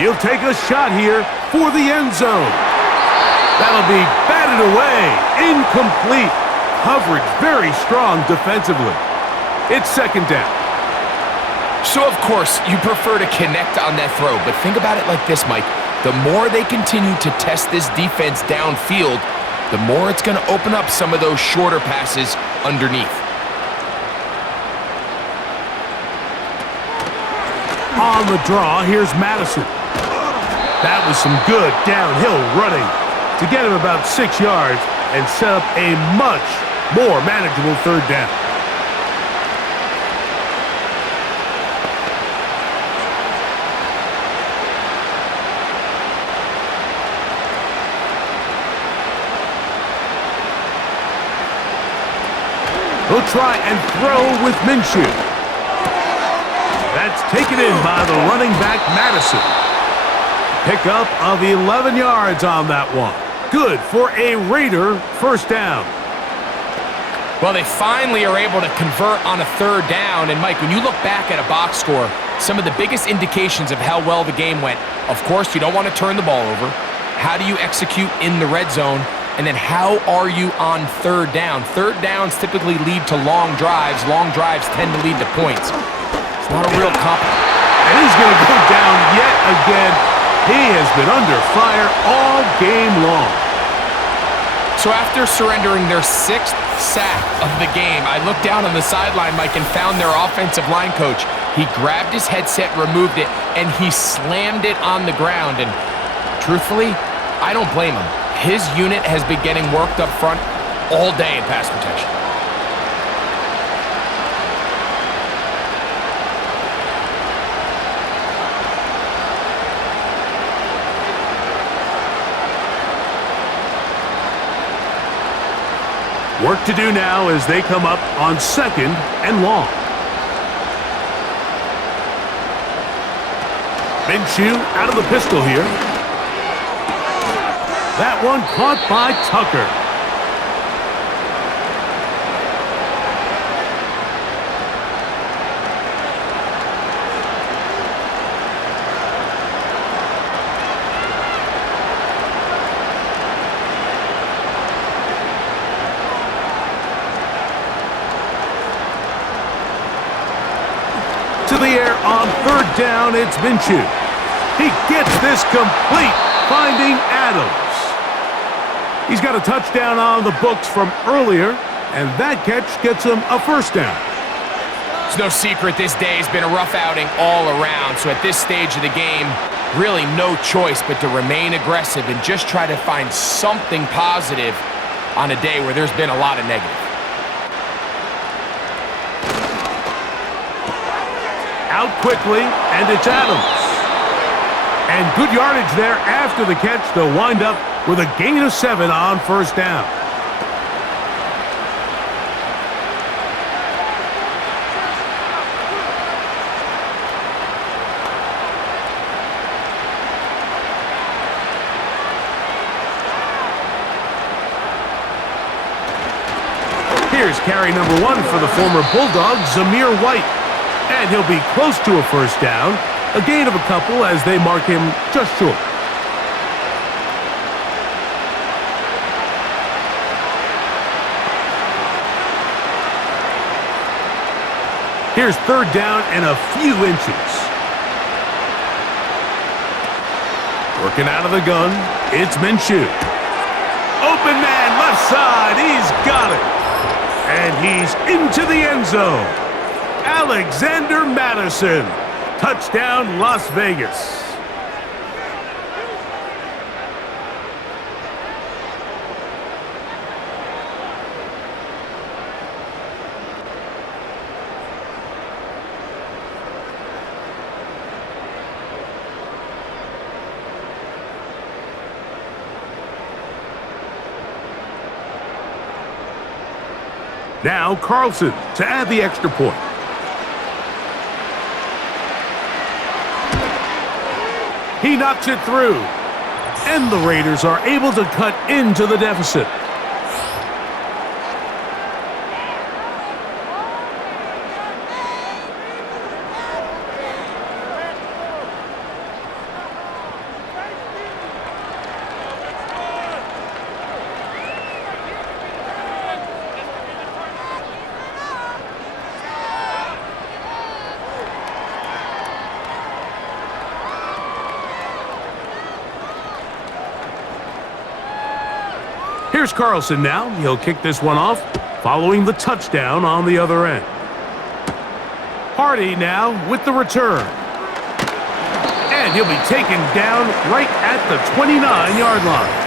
He'll take a shot here for the end zone. That'll be batted away, incomplete. Coverage very strong defensively. It's second down. So, of course, you prefer to connect on that throw, but think about it like this, Mike. The more they continue to test this defense downfield, the more it's going to open up some of those shorter passes underneath. On the draw, here's Madison. That was some good downhill running to get him about 6 yards and set up a much more manageable third down. He'll try and throw with Minshew. That's taken in by the running back, Madison. Pickup of 11 yards on that one. Good for a Raider first down. Well, they finally are able to convert on a third down. And, Mike, when you look back at a box score, some of the biggest indications of how well the game went, of course, you don't want to turn the ball over. How do you execute in the red zone? And then how are you on third down? Third downs typically lead to long drives. Long drives tend to lead to points. It's not a real compliment. And he's going to go down yet again. He has been under fire all game long. So after surrendering their 6th sack of the game, I looked down on the sideline, Mike, and found their offensive line coach. He grabbed his headset, removed it, and he slammed it on the ground. And truthfully, I don't blame him. His unit has been getting worked up front all day in pass protection. Work to do now as they come up on second and long. Minshew out of the pistol here. That one caught by Tucker. To the air on third down, it's Minshew. He gets this complete, finding Adams. He's got a touchdown on the books from earlier, and that catch gets him a first down. It's no secret this day has been a rough outing all around, so at this stage of the game, really no choice but to remain aggressive and just try to find something positive on a day where there's been a lot of negative. Out quickly, and it's Adams. And good yardage there after the catch. They'll wind up with a gain of 7 on first down. Here's carry number 1 for the former Bulldog, Zamir White. And he'll be close to a first down A gain of a couple as they mark him just short. Here's third down and a few inches. Working out of the gun, it's Minshew. Open man, left side, he's got it. And he's into the end zone. Alexander Madison. Touchdown, Las Vegas. Now Carlson to add the extra point. He knocks it through. And the Raiders are able to cut into the deficit. Here's Carlson now. He'll kick this one off, following the touchdown on the other end. Hardy now with the return. And he'll be taken down right at the 29-yard line.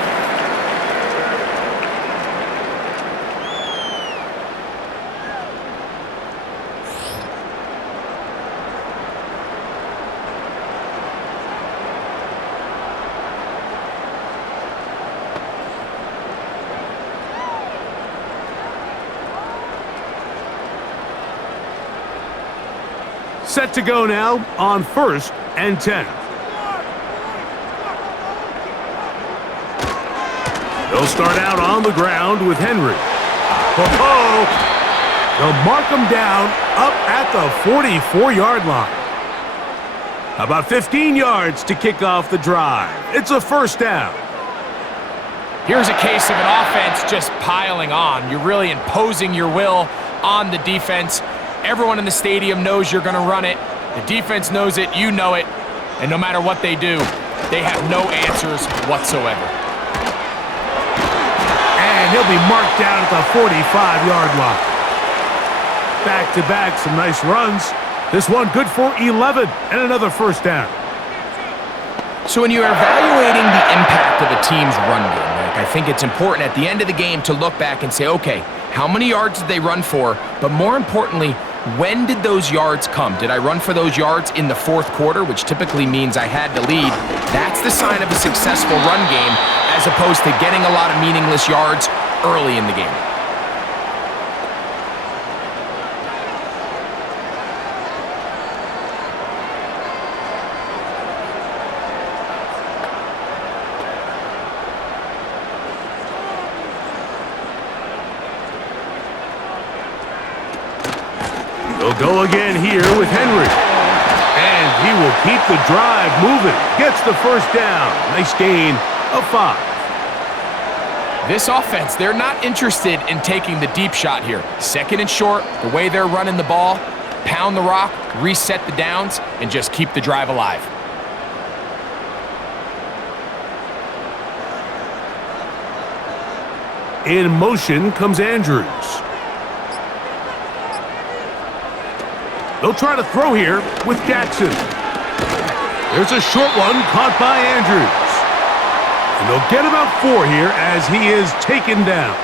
Set to go now on 1st and 10. They'll start out on the ground with Henry. Oh, they'll mark him down up at the 44-yard line. About 15 yards to kick off the drive. It's a first down. Here's a case of an offense just piling on. You're really imposing your will on the defense. Everyone in the stadium knows you're going to run it. The defense knows it, you know it. And no matter what they do, they have no answers whatsoever. And he'll be marked down at the 45-yard line. Back-to-back, some nice runs. This one good for 11 and another first down. So when you're evaluating the impact of a team's run game, I think it's important at the end of the game to look back and say, okay, how many yards did they run for? But more importantly, when did those yards come? Did I run for those yards in the fourth quarter, which typically means I had to lead? That's the sign of a successful run game, as opposed to getting a lot of meaningless yards early in the game. They'll go again here with Henry. And he will keep the drive moving. Gets the first down. Nice gain of 5. This offense, they're not interested in taking the deep shot here. Second and short, the way they're running the ball, pound the rock, reset the downs, and just keep the drive alive. In motion comes Andrews. They'll try to throw here with Jackson. There's a short one caught by Andrews. And they'll get about 4 here as he is taken down.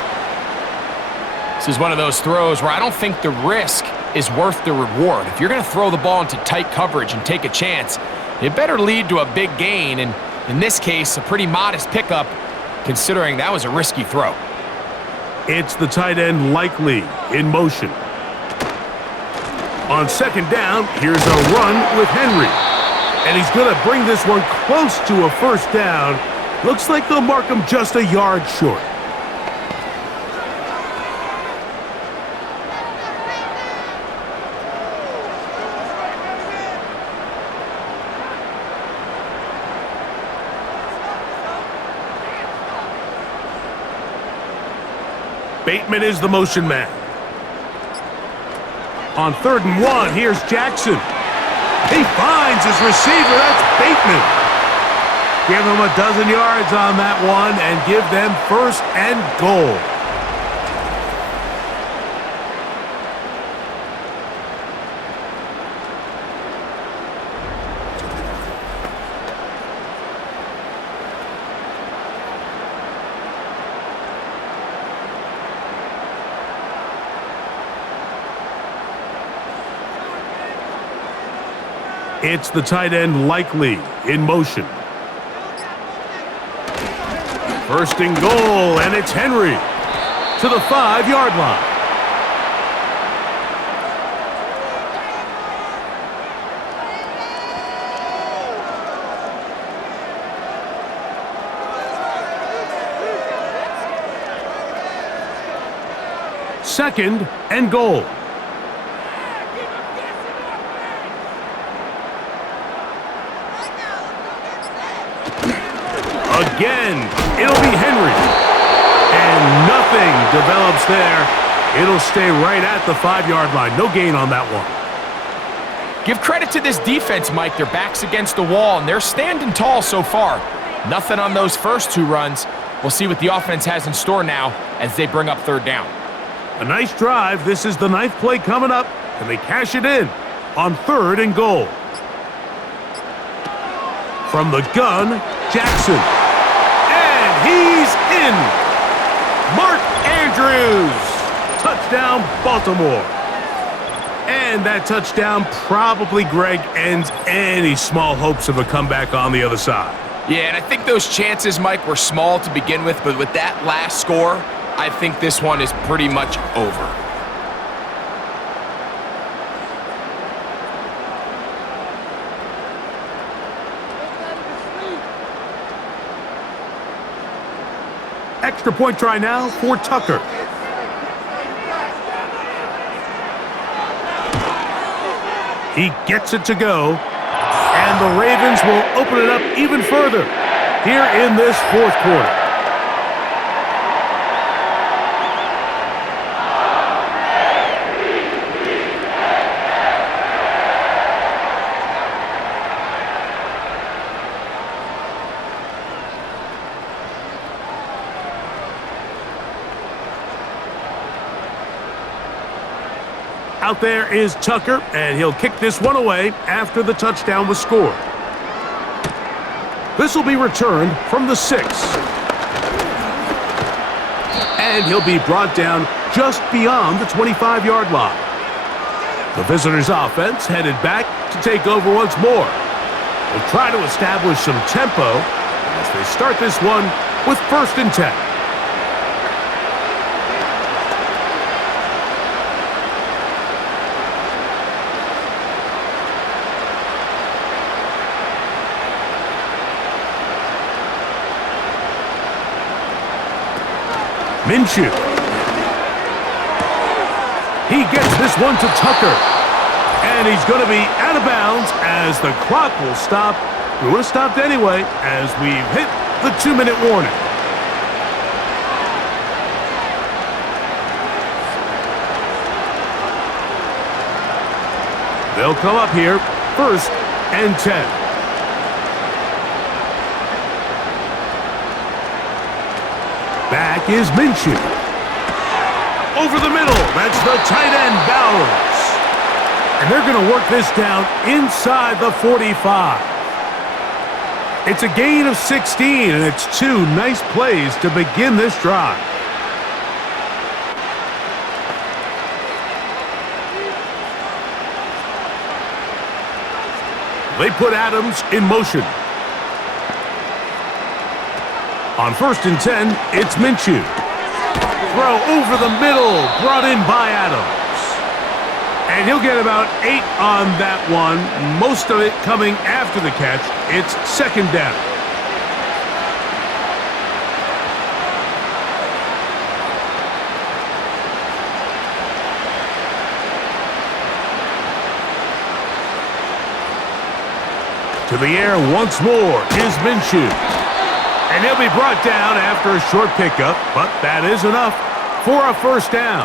This is one of those throws where I don't think the risk is worth the reward. If you're going to throw the ball into tight coverage and take a chance, it better lead to a big gain. And in this case, a pretty modest pickup, considering that was a risky throw. It's the tight end Likely in motion. On second down, here's a run with Henry. And he's going to bring this one close to a first down. Looks like they'll mark him just a yard short. Bateman is the motion man. On 3rd and 1, here's Jackson. He finds his receiver. That's Bateman. Give him a dozen yards on that one and give them 1st and goal. It's the tight end Likely in motion. 1st and goal, and it's Henry to the 5-yard line. Second and goal. Again, it'll be Henry. And nothing develops there. It'll stay right at the 5-yard line. No gain on that one. Give credit to this defense, Mike. Their back's against the wall, and they're standing tall so far. Nothing on those first 2 runs. We'll see what the offense has in store now as they bring up 3rd down. A nice drive. This is the 9th play coming up, and they cash it in on 3rd and goal. From the gun, Jackson. He's in. Mark Andrews. Touchdown, Baltimore. And that touchdown probably, Greg, ends any small hopes of a comeback on the other side. Yeah, and I think those chances, Mike, were small to begin with, but with that last score, I think this one is pretty much over. Extra point try now for Tucker. He gets it to go, and the Ravens will open it up even further here in this 4th quarter. Out there is Tucker, and he'll kick this one away after the touchdown was scored. This will be returned from the 6. And he'll be brought down just beyond the 25-yard line. The visitors' offense headed back to take over once more. They'll try to establish some tempo as they start this one with 1st and 10. Minshew. He gets this one to Tucker. And he's going to be out of bounds as the clock will stop. It would have stopped anyway as we've hit the 2-minute warning. They'll come up here, 1st and 10. Back is Minshew. Over the middle, that's the tight end, Bowers. And they're going to work this down inside the 45. It's a gain of 16, and it's 2 nice plays to begin this drive. They put Adams in motion. On 1st and 10, it's Minshew. Throw over the middle, brought in by Adams. And he'll get about 8 on that one, most of it coming after the catch. It's 2nd down. To the air once more is Minshew. And he'll be brought down after a short pickup, but that is enough for a first down.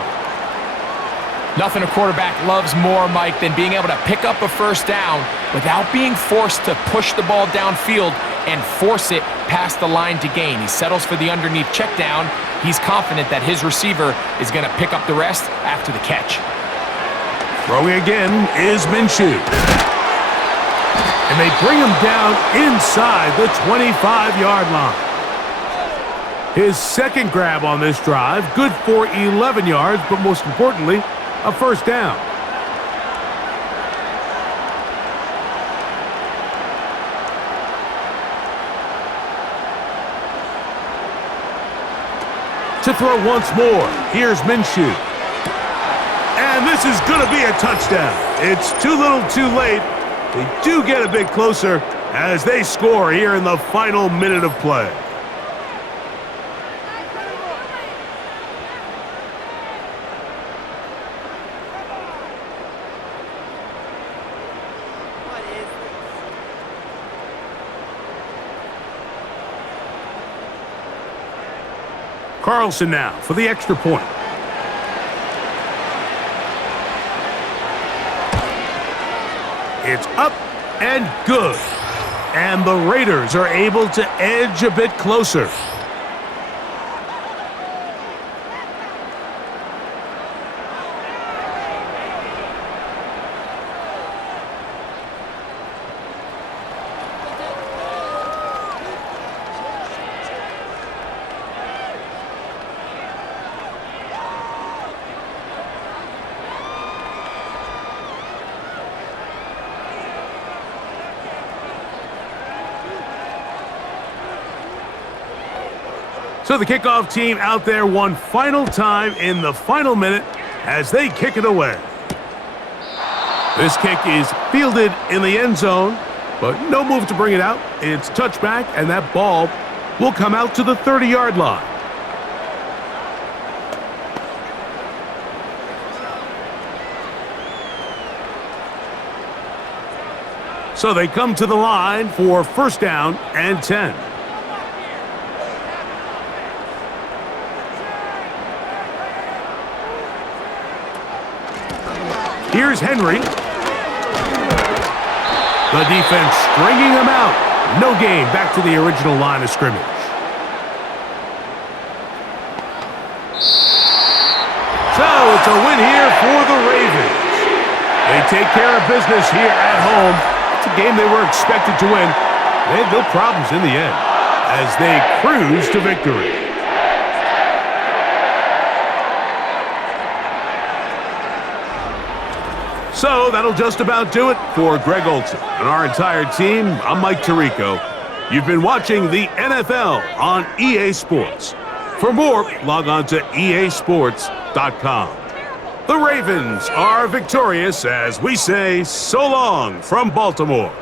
Nothing a quarterback loves more, Mike, than being able to pick up a first down without being forced to push the ball downfield and force it past the line to gain. He settles for the underneath check down. He's confident that his receiver is going to pick up the rest after the catch. Throwing again is Minshew. And they bring him down inside the 25-yard line. His second grab on this drive, good for 11 yards, but most importantly, a first down. To throw once more, here's Minshew. And this is going to be a touchdown. It's too little too late. They do get a bit closer as they score here in the final minute of play. Carlson now for the extra point. It's up and good. And the Raiders are able to edge a bit closer. So the kickoff team out there one final time in the final minute as they kick it away. This kick is fielded in the end zone, but no move to bring it out. It's touchback, and that ball will come out to the 30-yard line. So they come to the line for first down and 10. Here's Henry. The defense stringing him out. No gain, back to the original line of scrimmage. So it's a win here for the Ravens. They take care of business here at home. It's a game they were expected to win. They had no problems in the end as they cruise to victory. So that'll just about do it for Greg Olson and our entire team. I'm Mike Tirico. You've been watching the NFL on EA Sports. For more, log on to easports.com. The Ravens are victorious as we say so long from Baltimore.